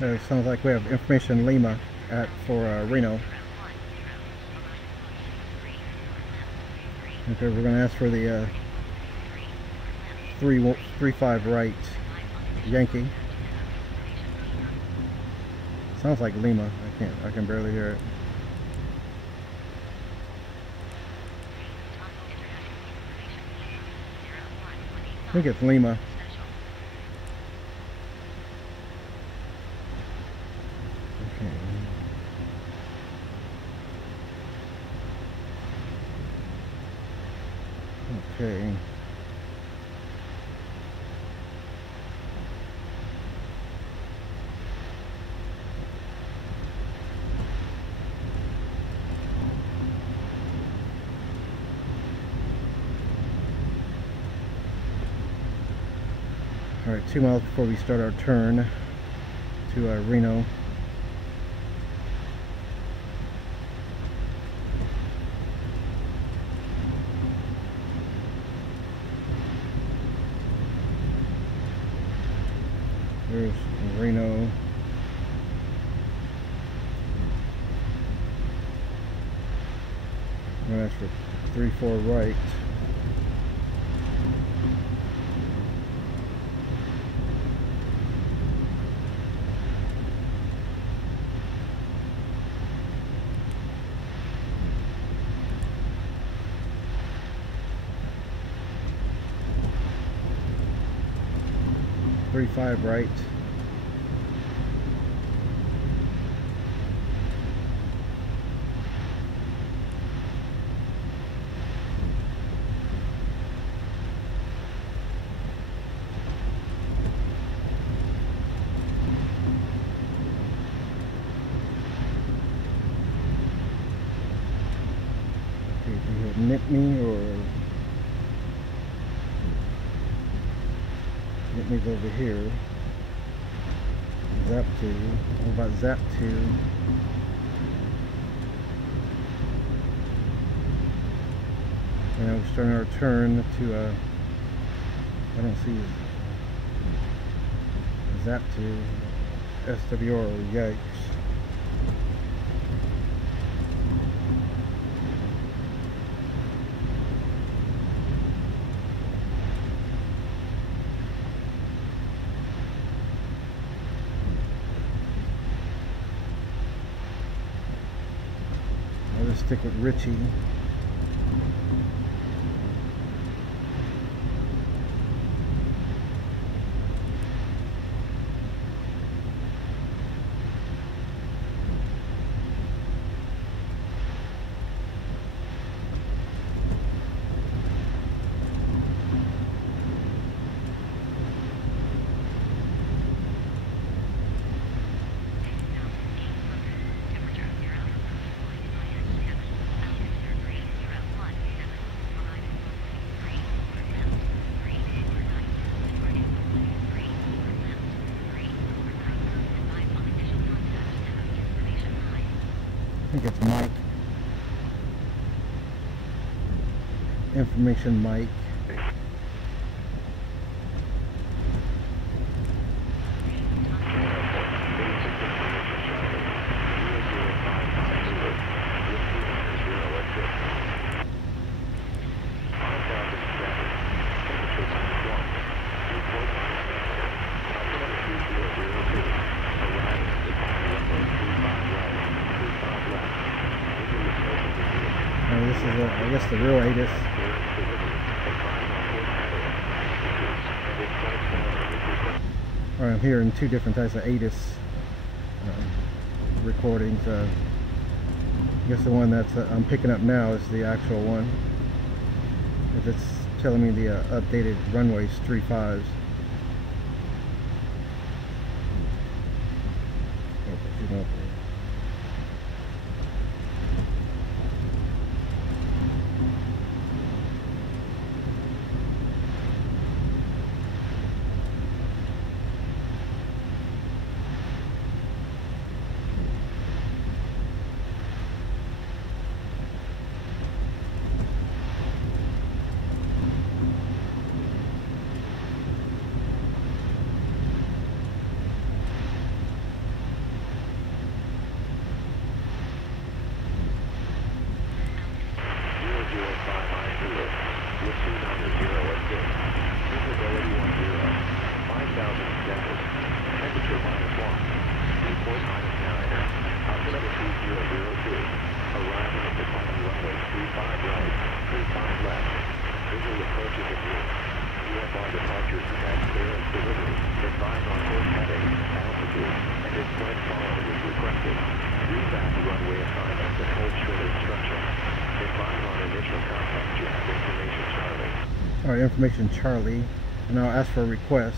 It sounds like we have information Lima for Reno. Okay, we're going to ask for the 35 right Yankee. Sounds like Lima. I can barely hear it. I think it's Lima. Okay. All right, 2 miles before we start our turn to Reno. There's Reno. And that's for 34 right. .35 right. Okay, do you nip me or nip me's over here. Zap 2. What about Zap 2? And we're starting our turn to I don't see Zap 2 SWR. Yikes. I'll just stick with Richie. I think it's Mike. Information Mike. This is, I guess, the real ATIS. Alright, I'm hearing two different types of ATIS recordings. I guess the one that's I'm picking up now is the actual one. If it's telling me the updated runways 35s. temperature -1. Report -9. Altimeter 3002. Arriving at departing runway 35 right, 35 left. Visual approaches at you. IFR departure contact clearance delivery. Advise on course heading, altitude, and if flight follow is requested. Read back the runway assignments and hold short instructions. Advise on initial contact. You have information Charlie. Alright, information Charlie. And I'll ask for a request.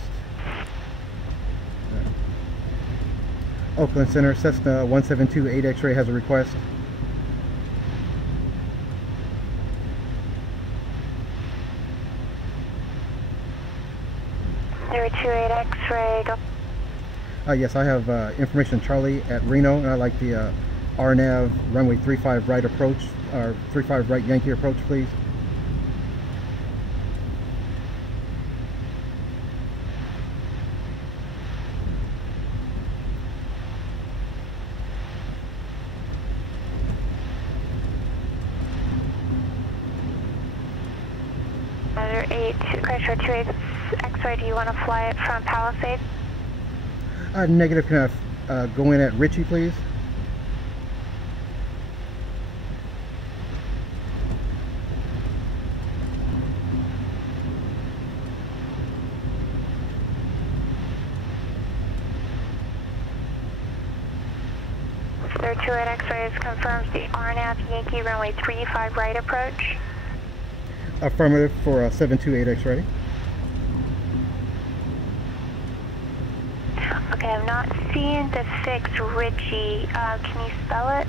Oakland Center, Cessna 172 8 X-ray has a request. There 28 X-ray, go. Yes, I have information Charlie at Reno, and I'd like the RNAV runway 35 right approach, or 35 right Yankee approach, please. Another 8, Crenshaw 28 X-ray, do you want to fly it from Palisades? Negative, can I go in at Ritchie, please? There 28 X-rays confirms the RNAV Yankee runway 35 right approach. Affirmative for 728 X-ray. Okay, I'm not seeing the 6 Ritchie. Can you spell it?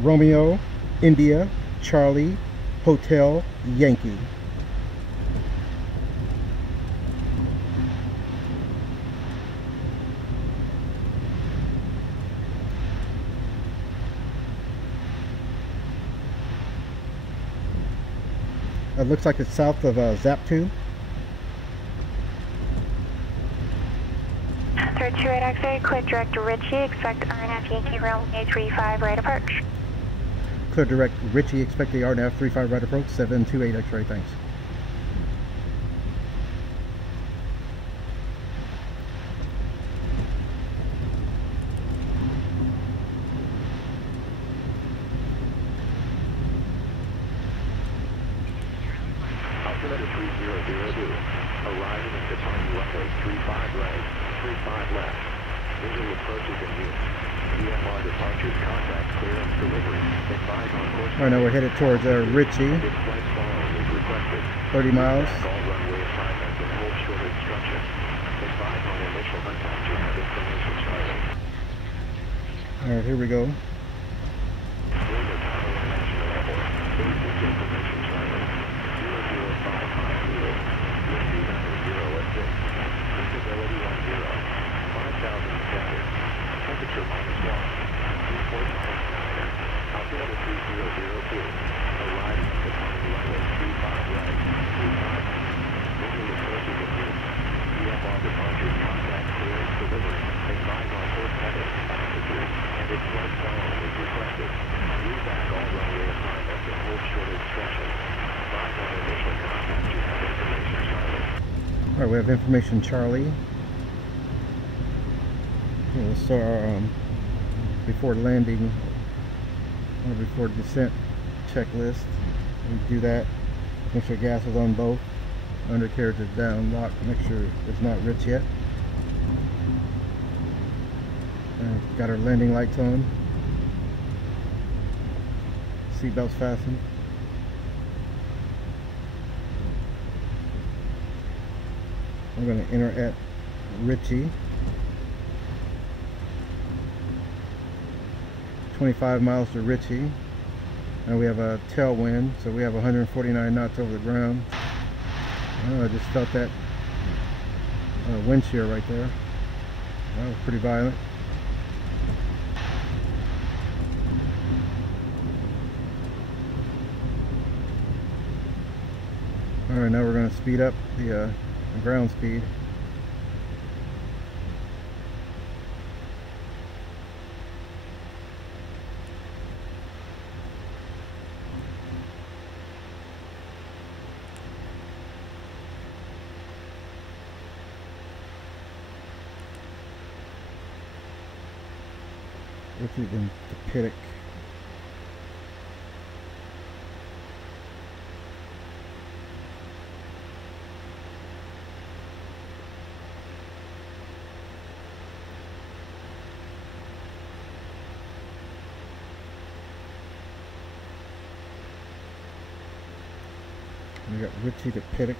Romeo, India, Charlie, Hotel, Yankee. It looks like it's south of ZAP2. 328 X-ray, clear direct to Ritchie, expect RNAV Yankee runway 35 right approach. Clear direct Ritchie, expect the RNAV 35 right approach, 728 X-ray, thanks. Altimeter 3002. Arriving at departing runway 35 right, 35 left. Visual approaches in use. IFR departures contact clearance delivery. Advise on course. Alright, now we're headed towards Ritchie. If flight follow is requested. 30 miles. Back all runway assignments and hold short instructions. Advise on initial contact. You have information Charlie. Alright, here we go. International Airport. Basic information Charlie. 00550. Wind 0 at 6. Visibility 10. 5,000 standard. Temperature -1. Report -9. Altimeter 3002. Arriving at departing runway 35 right, 35. Visual approaches in use. IFR departures contact clearance delivery. Advise on course heading, altitude, and if flight follow is requested. Read back all runway assignments and hold short instructions. Advise on initial contact. You have information Charlie. Alright, we have information Charlie. We'll start our before landing or before descent checklist. We do that. Make sure gas is on both. Undercarriage is down, locked. Make sure it's not rich yet. Got our landing lights on. Seatbelts fastened. We're going to enter at Ritchie. 25 miles to Ritchie, and we have a tailwind, so we have 149 knots over the ground. Oh, I just felt that wind shear right there. That was pretty violent. Alright, now we're going to speed up the ground speed. Richie then to Pittock. We got Richie to Pittock.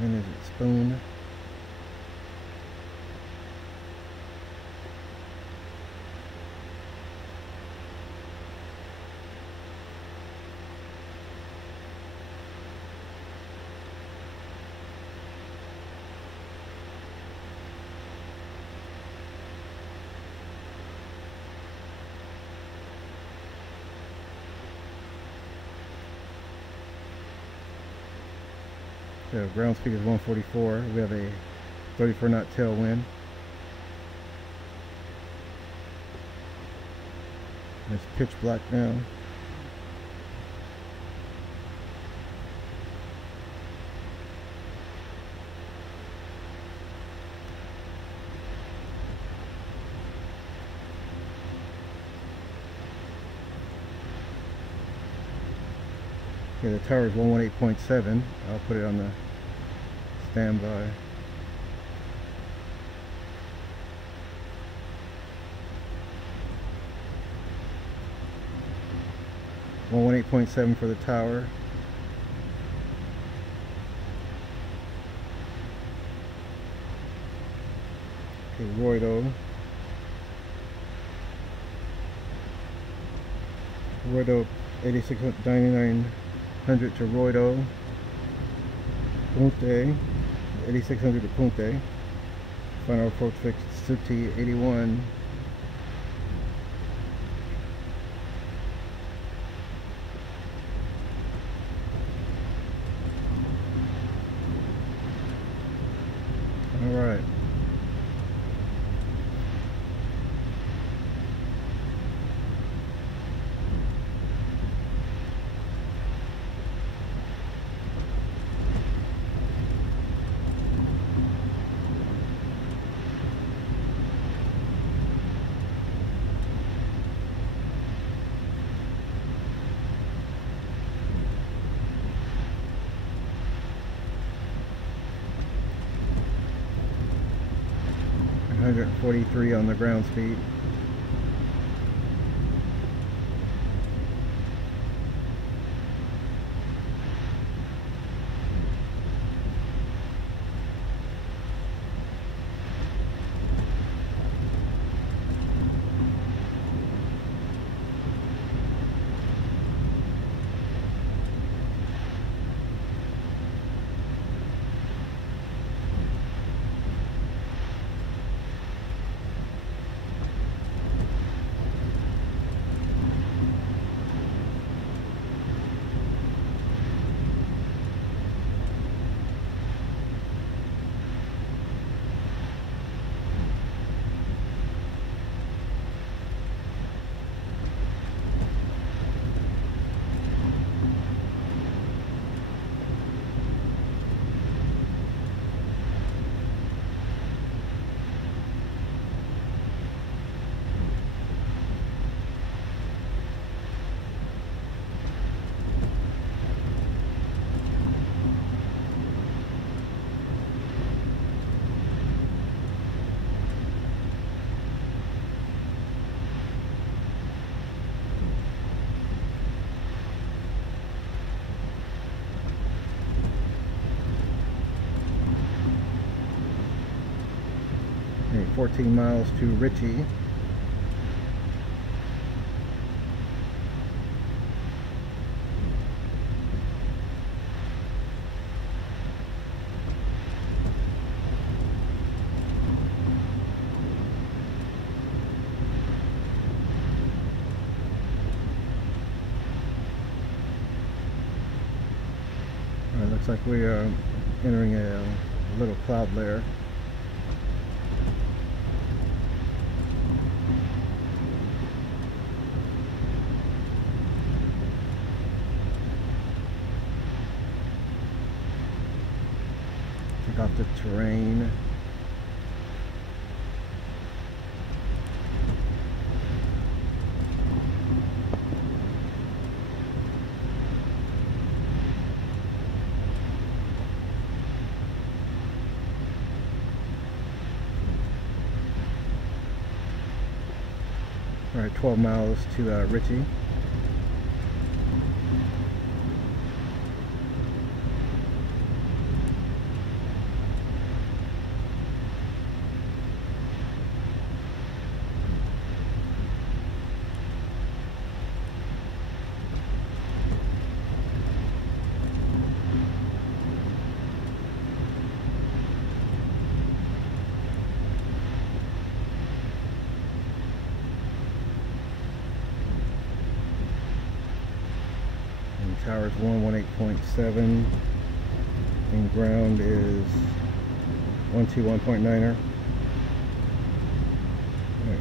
Then is it Spoon? So ground speed is 144. We have a 34 knot tailwind. It's pitch black now. Okay, the tower is 118.7. I'll put it on the standby. .7 for the tower. Okay, Roydo. Roydo 8699 to Roydo. Punte 8600 to Punte. Final approach fix Suti 81. All right. .43 on the ground speed. Okay, 14 miles to Ritchie. Looks like we are entering a little cloud layer. Take off the terrain. Alright, 12 miles to Ritchie. Tower's 118.7 and ground is 121.9er. Right.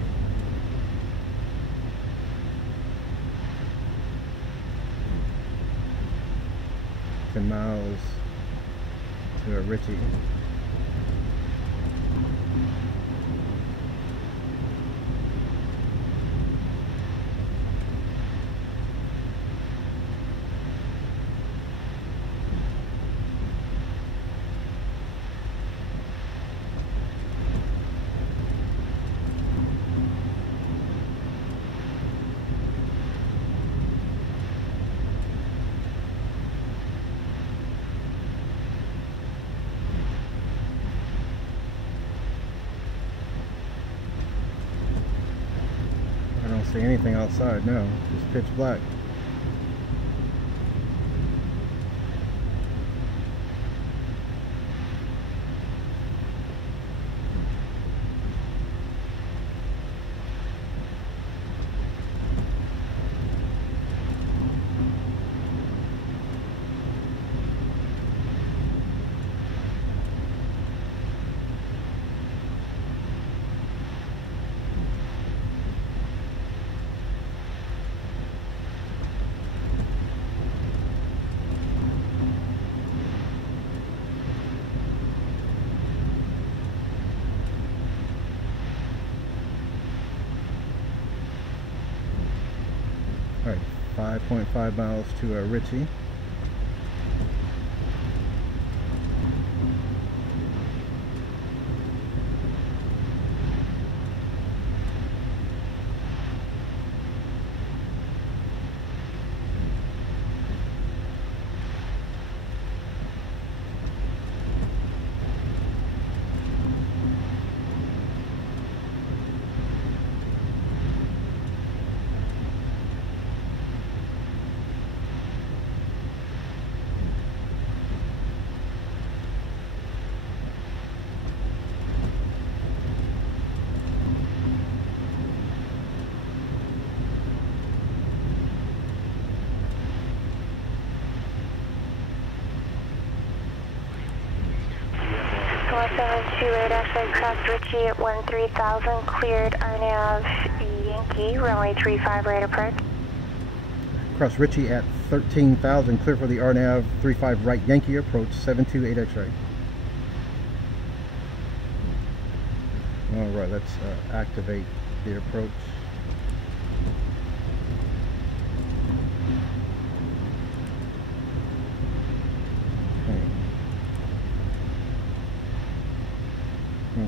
$10 miles to Ritchie. I don't see anything outside now, just pitch black. Alright, 5.5 miles to Ritchie. Actually crossed Ritchie at 13,000, cleared RNAV Yankee, runway 35 right approach. Cross Ritchie at 13,000, clear for the RNAV 35 right Yankee approach, 728 X-ray. Alright, let's activate the approach.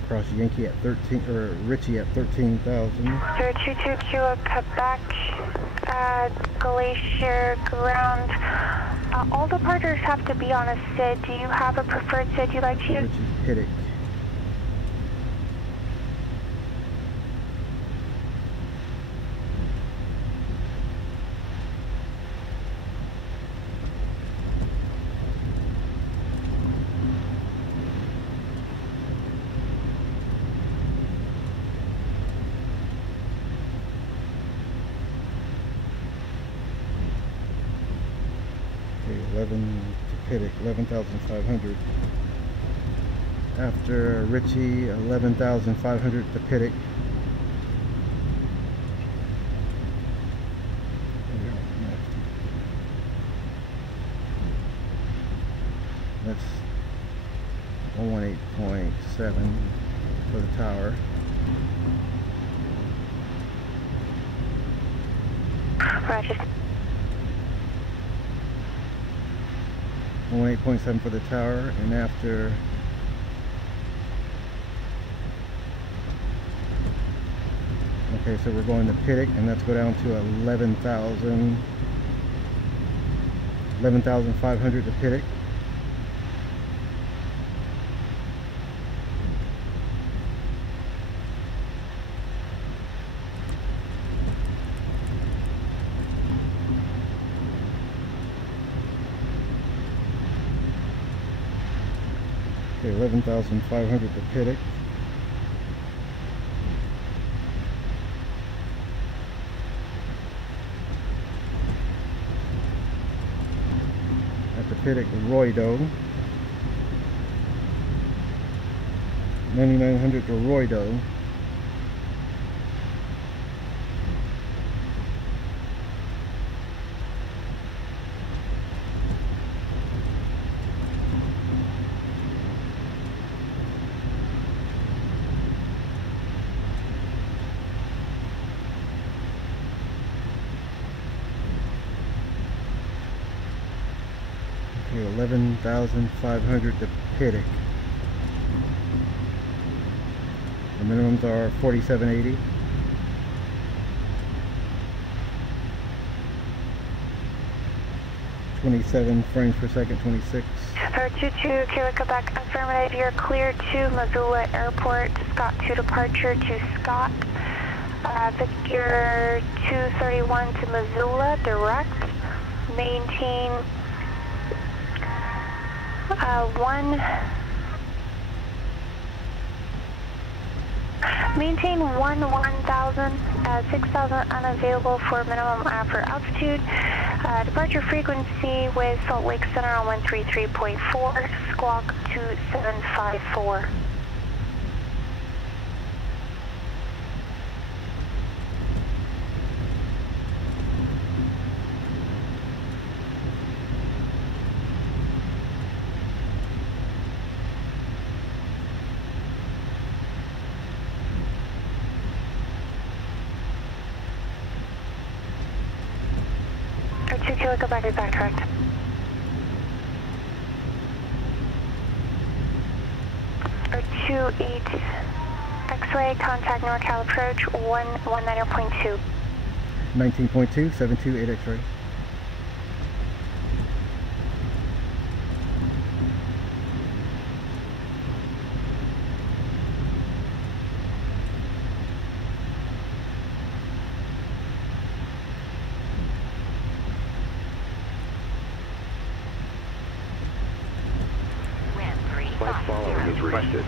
Cross Yankee at 13, or Ritchie at 13,000. 0222 Quebec, Glacier ground. All departures have to be on a SID. Do you have a preferred SID you'd like to use? Ritchie, hit it. To Pittick, 11,500. After Ritchie, 11,500 to Pittick. That's 118.7 for the tower. Roger. 118.7 for the tower, and after Okay, so we're going to Pittock, and let's go down to 11,500 to Pittock. Okay, 11,500 to Pittock. At the Pittock Roydo. 9,900 to Roydo. Okay, 11,500 to Pittock. The minimums are 4780. .27 frames per second, 26. 22 Kilo Quebec, affirmative, you're clear to Missoula Airport, Scott 2 departure to Scott. Victor 231 to Missoula, direct. Maintain 1,000, 6,000 unavailable for minimum after altitude. Departure frequency with Salt Lake Center on 133.4, squawk 2754. Kilo Quebec is that correct? Or 28 X-ray, contact NorCal approach 119.2. 19.2, 728 X-ray. Flight following is resisted.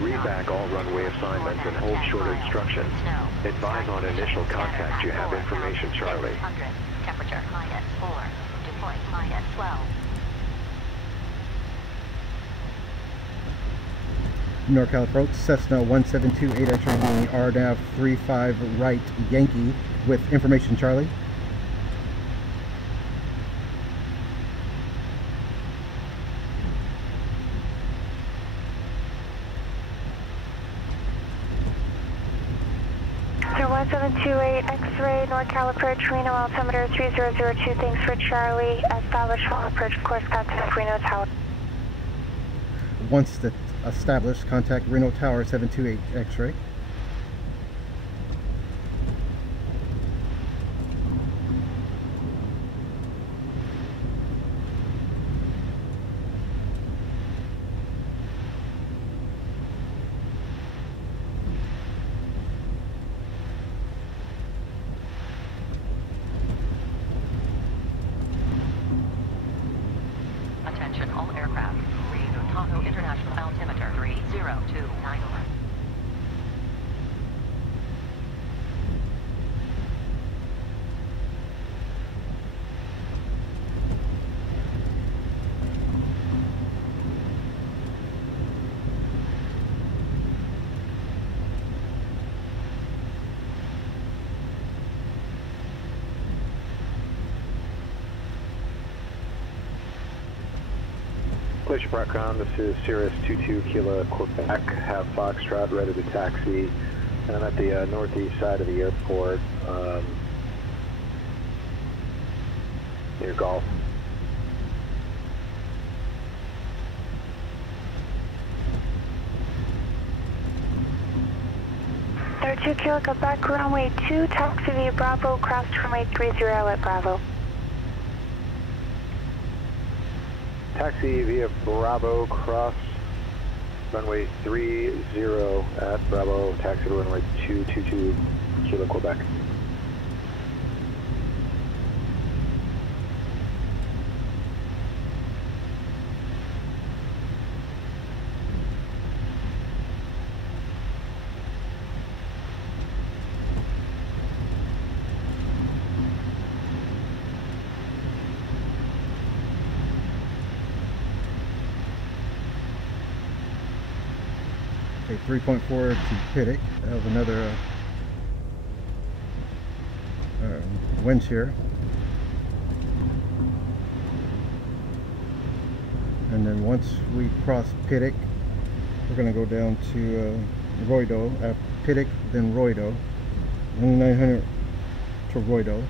Read back all runway assignments and hold short instructions. Advise on initial contact you have information, Charlie. Temperature -4. Dew point -12. NorCal approach, Cessna 1728 X-ray being RNAV 35 right Yankee with information, Charlie. Sir 1728 X-ray, NorCal approach, Reno altimeter 3002, thanks for Charlie. Established full approach course, contact Reno Tower. Once established, contact Reno Tower 728 X-ray. Attention all aircraft. Read Otago International altimeter 3029. Glacier Park Ground, this is Cirrus 22 Kilo Quebec, have Foxtrot ready to taxi. And I'm at the northeast side of the airport, near Gulf. Tower 2 Kilo, go back runway 2, taxi via Bravo, cross runway 30 at Bravo. Taxi via Bravo, cross runway 30 at Bravo, taxi to runway 222 Kilo, Quebec. Okay, 3.4 to Pittick. That was another wind shear. And then once we cross Pittick, we're going to go down to Roydo. At Pittick, then Roydo. 2900 to Roydo.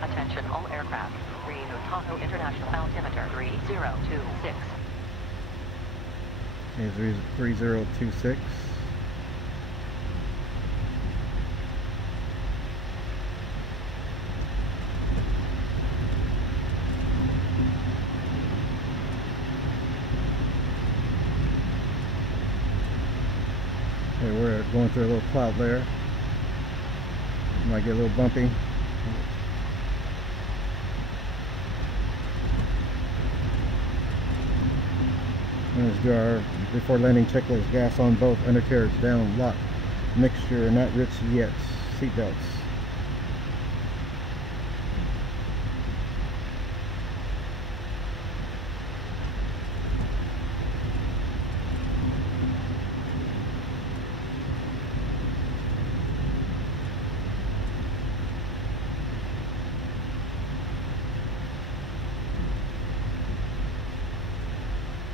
Attention all aircraft. Reno Tahoe International altimeter 3026. Is 3026. Okay, we're going through a little cloud layer. Might get a little bumpy. Let's do our before landing checklist. Gas on both, undercarriage down, lock, mixture not rich yet, seatbelts.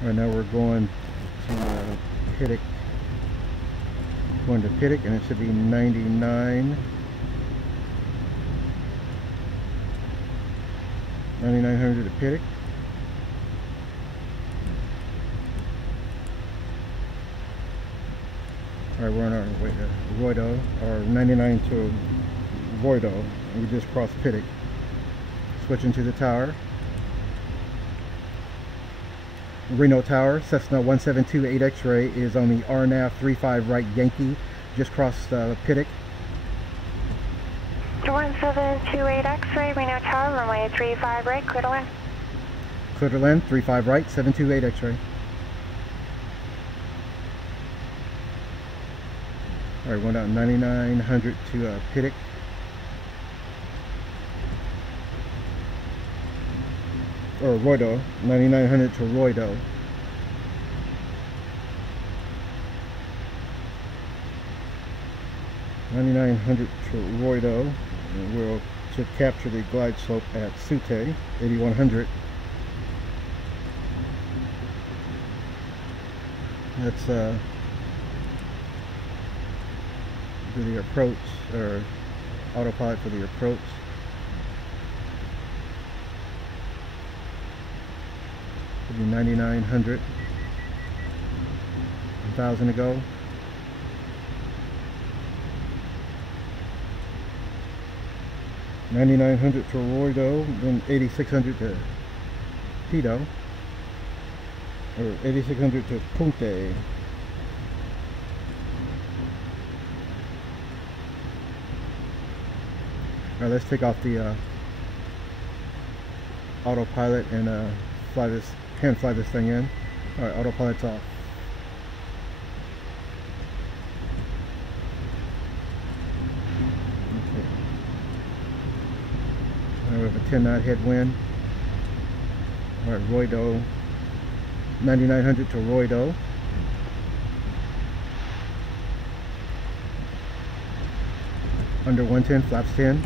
Right now we're going to Pittick. Going to Pittick, and it should be 99. 9900 to Pittick. Alright, we're on our way to Roydo, or 99 to Roydo. And we just crossed Pittick. Switching to the tower. Reno Tower, Cessna 172 X-ray is on the RNAV 35 right Yankee, just crossed Pittick. 1728 X-ray, Reno Tower, runway 35 right, clear to land. Clear to land, 35 right, 728 X-ray. Alright, went out 9900 to Pittick. Or Roydo, 9900 to Roydo. $9,900 to Roydo, and we'll should capture the glide slope at Sute, 8100. Let's do the approach, or autopilot for the approach. It'll be 9,900. 1,000 to go. $9,900 to Roydo, then 8,600 to Tito, or 8,600 to Punte. Alright, let's take off the autopilot and fly this, hand fly this thing in. Alright, autopilot's off. Okay. Now we have a 10 knot headwind. Alright, Roydo, 9,900 to Roydo. Under 110, flaps 10.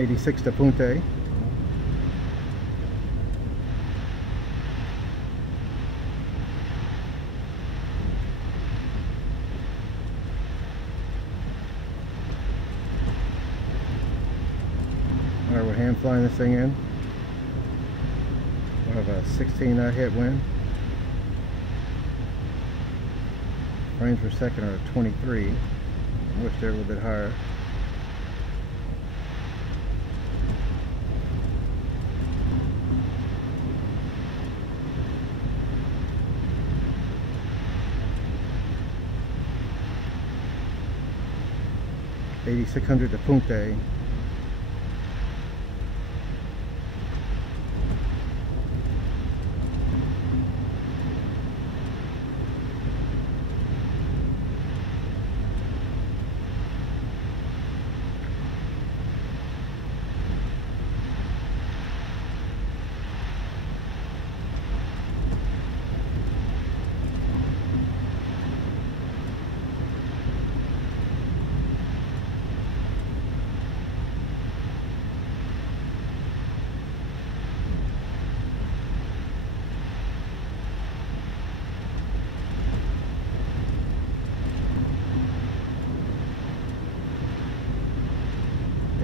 86 to Punta. Alright, we're hand flying this thing in. We have a 16 knot headwind. Frames per second are 23. I wish they're a little bit higher. $8,600 to Punta.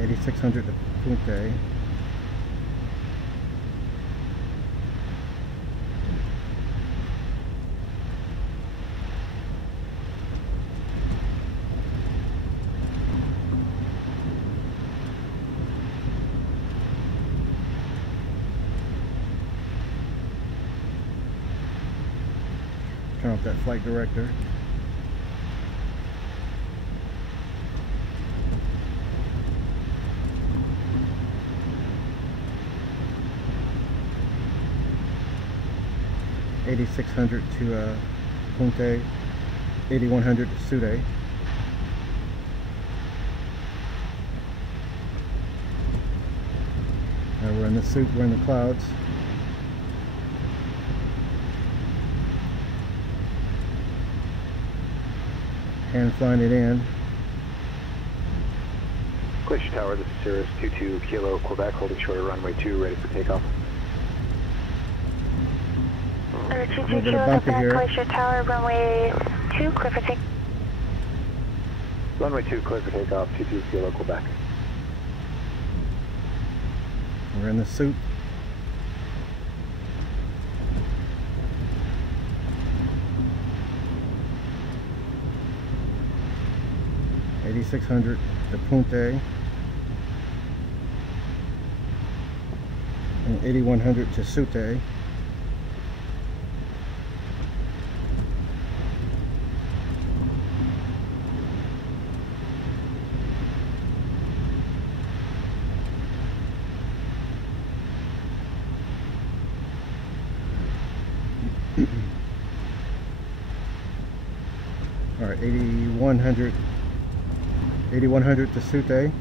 $8,600 to Punta. Turn off that flight director. $8,600 to Punta, $8,100 to Sude. We're in the soup, we're in the clouds. Hand flying it in. Glacier Tower, this is Cirrus 22 Kilo Quebec, holding short of runway 2, ready for takeoff. 22 Kilo Quebec, Glacier Tower, runway 2, clear for takeoff. Runway 2, clear for takeoff, 22 Kilo Quebec. We're in the soup. $8,600 to Punta and $8,100 to Sute. All right, $8,100 to Sute.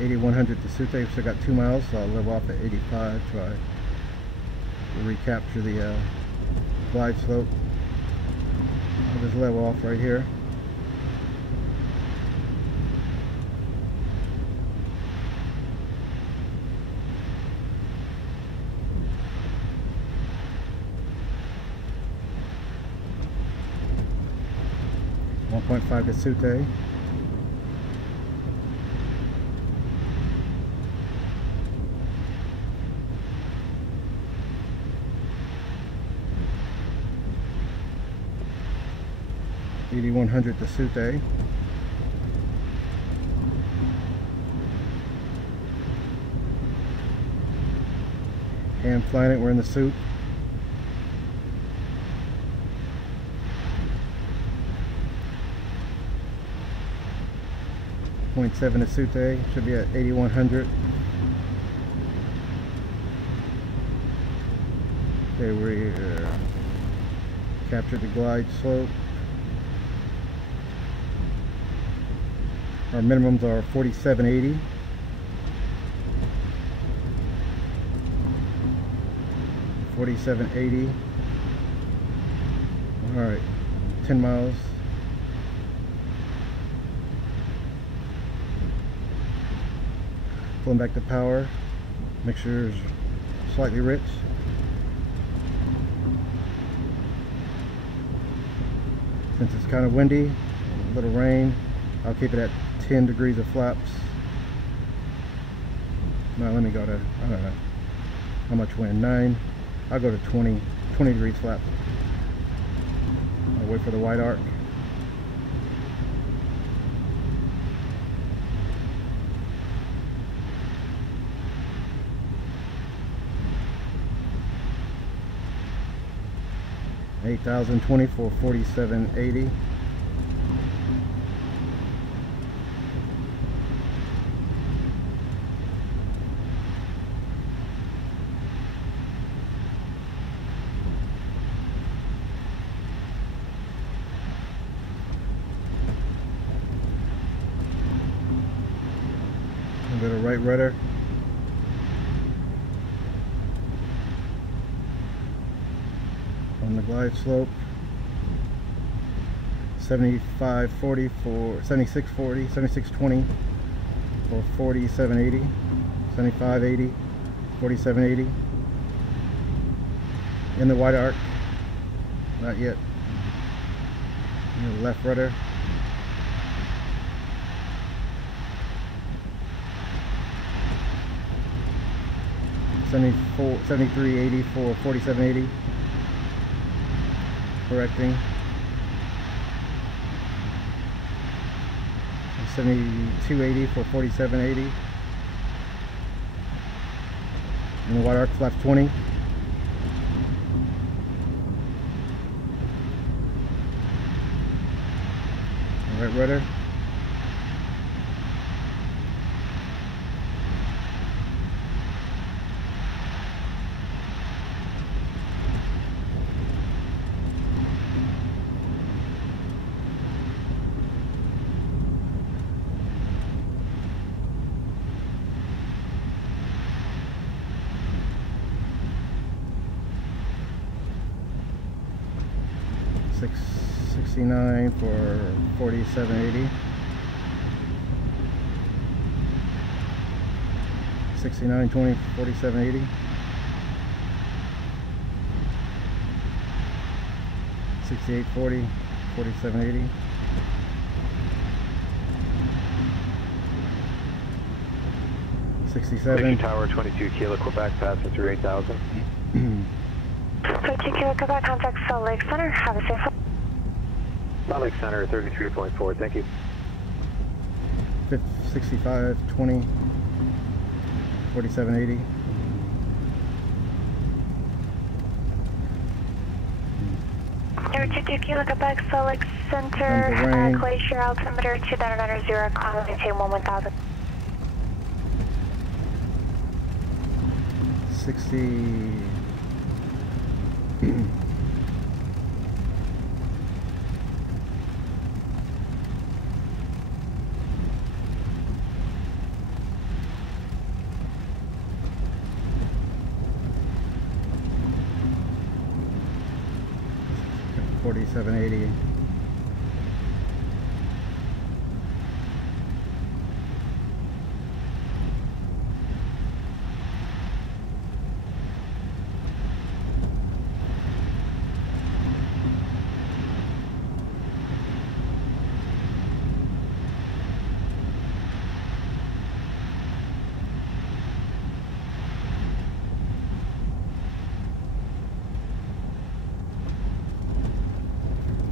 $8,100 to Sute. We still got 2 miles, so I'll level off at 85. Try to recapture the glide slope. I'll just level off right here. $1.5 to Sute. $8,100 to Sute. Hand flying it, we're in the soup. .7 to Sute, should be at $8,100. Okay, we're Captured the glide slope. Our minimums are 4780. $47.80. Alright, 10 miles. Pulling back the power. Mixture's slightly rich. Since it's kind of windy, a little rain, I'll keep it at 10 degrees of flaps. Now let me go to, I don't know how much wind, 9. I'll go to 20 degrees flaps. I'll wait for the white arc. $8,020 for $47.80. A little right rudder. On the glide slope. 7540 for 7640, 7620 for 4780, 7580, 4780. In the wide arc. Not yet. In the left rudder. $73.80 for $47.80. Correcting. $72.80 for $47.80. And the wide arc flaps 20. Right rudder. $69 for $47.80. $69.20 for $47.80. $68.40 $47.80. $67. Tower 22 Kilo Quebec passing through 8,000. 22 Kilo Quebec, contact Salt Lake Center. Have a safe flight. Salt Lake Center 33.4, thank you. 65.20 $47.80. Tower 22 Kilo Quebec, Salt Lake Center, Glacier altimeter 2990, climb maintain 1000. 60. $47.80.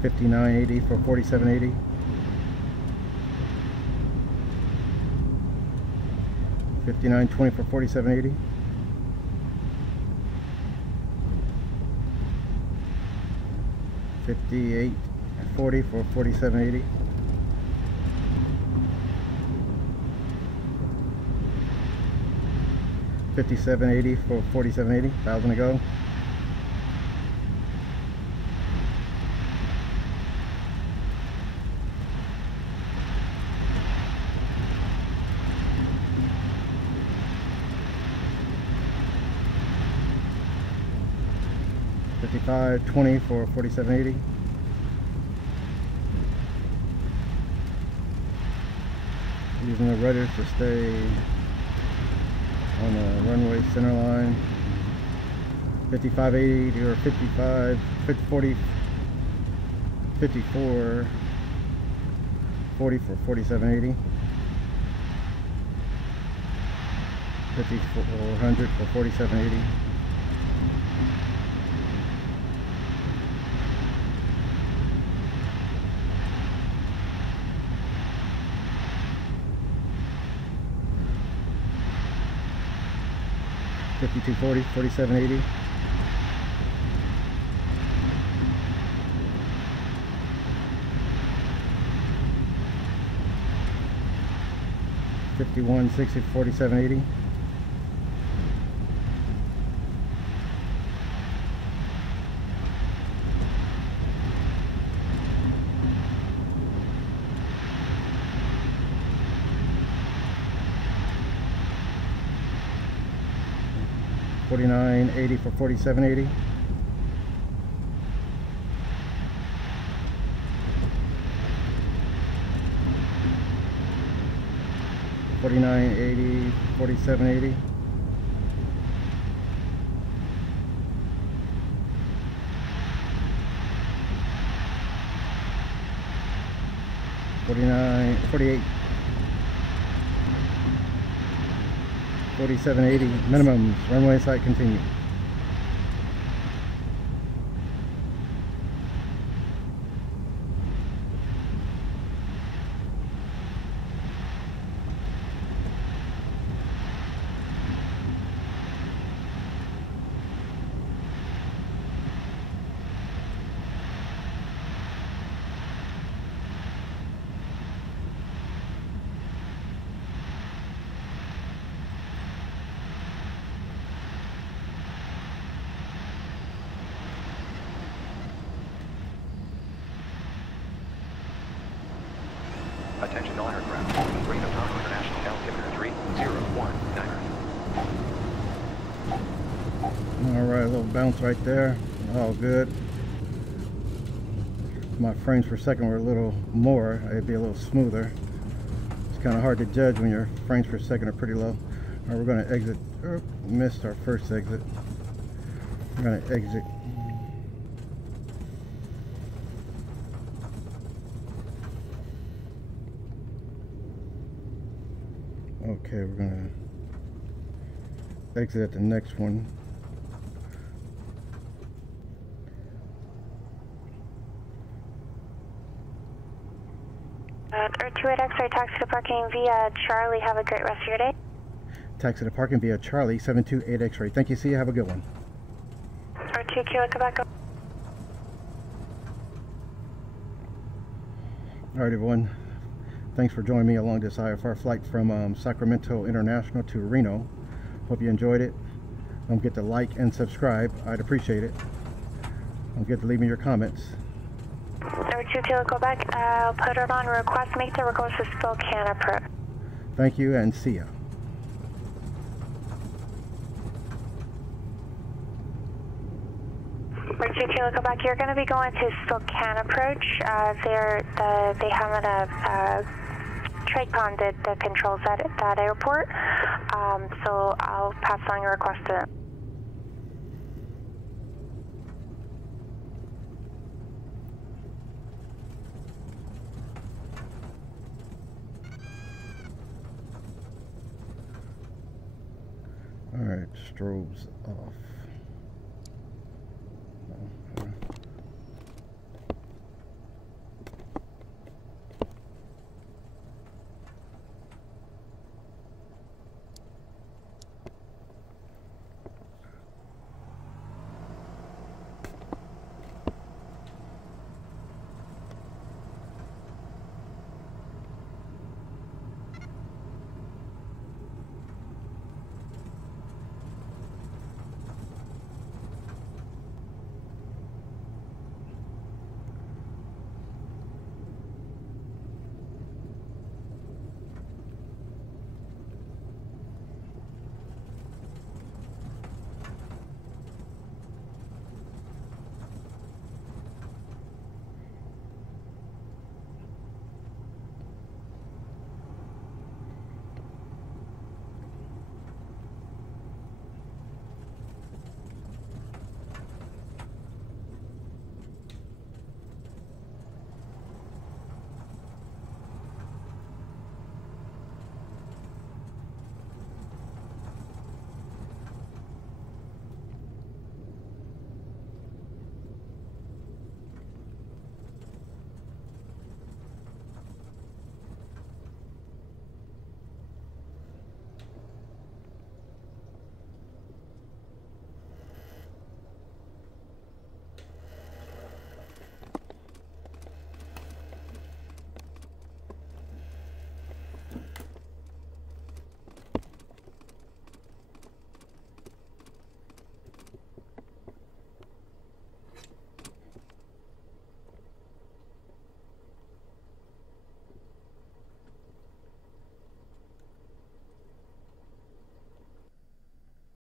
$59.80 for $47.80. $59.20 for $47.80. $58.40 for $47.80. $57.80 for $47.80. 1,000 to go. 5520 for 4780. Using the rudders to stay on the runway center line. 5580 or 55, 40, 54, 40 for 4780. 5400 for 4780. $52.40, $47.80. $51.60, $47.80. $49.80 for 4780. $49.80, $47.80. $48. $47.80 minimums. Runway site continue. Attention all aircraft. Reno Tahoe International altimeter 3019. Alright, a little bounce right there. All good. If my frames per second were a little more, it'd be a little smoother. It's kind of hard to judge when your frames per second are pretty low. Alright, we're going to exit. Oh, missed our first exit. We're going to exit. Okay, we're going to exit at the next one. Earth X-ray, taxi to parking via Charlie. Have a great rest of your day. Taxi to parking via Charlie, 728 X-ray. Thank you, see you. Have a good one. Earth 2 Kilo, Quebec. Alright, everyone. Thanks for joining me along this IFR flight from Sacramento International to Reno. Hope you enjoyed it. Don't forget to like and subscribe. I'd appreciate it. Don't forget to leave me your comments. Number 2 Kilo, Quebec. I'll put it on request. Make the request to Spokane approach. Thank you and see ya. Number 2 Kilo, Quebec. You're going to be going to Spokane approach. They have a TradeCon that controls that airport. So I'll pass on your request to them. Alright, strobes off.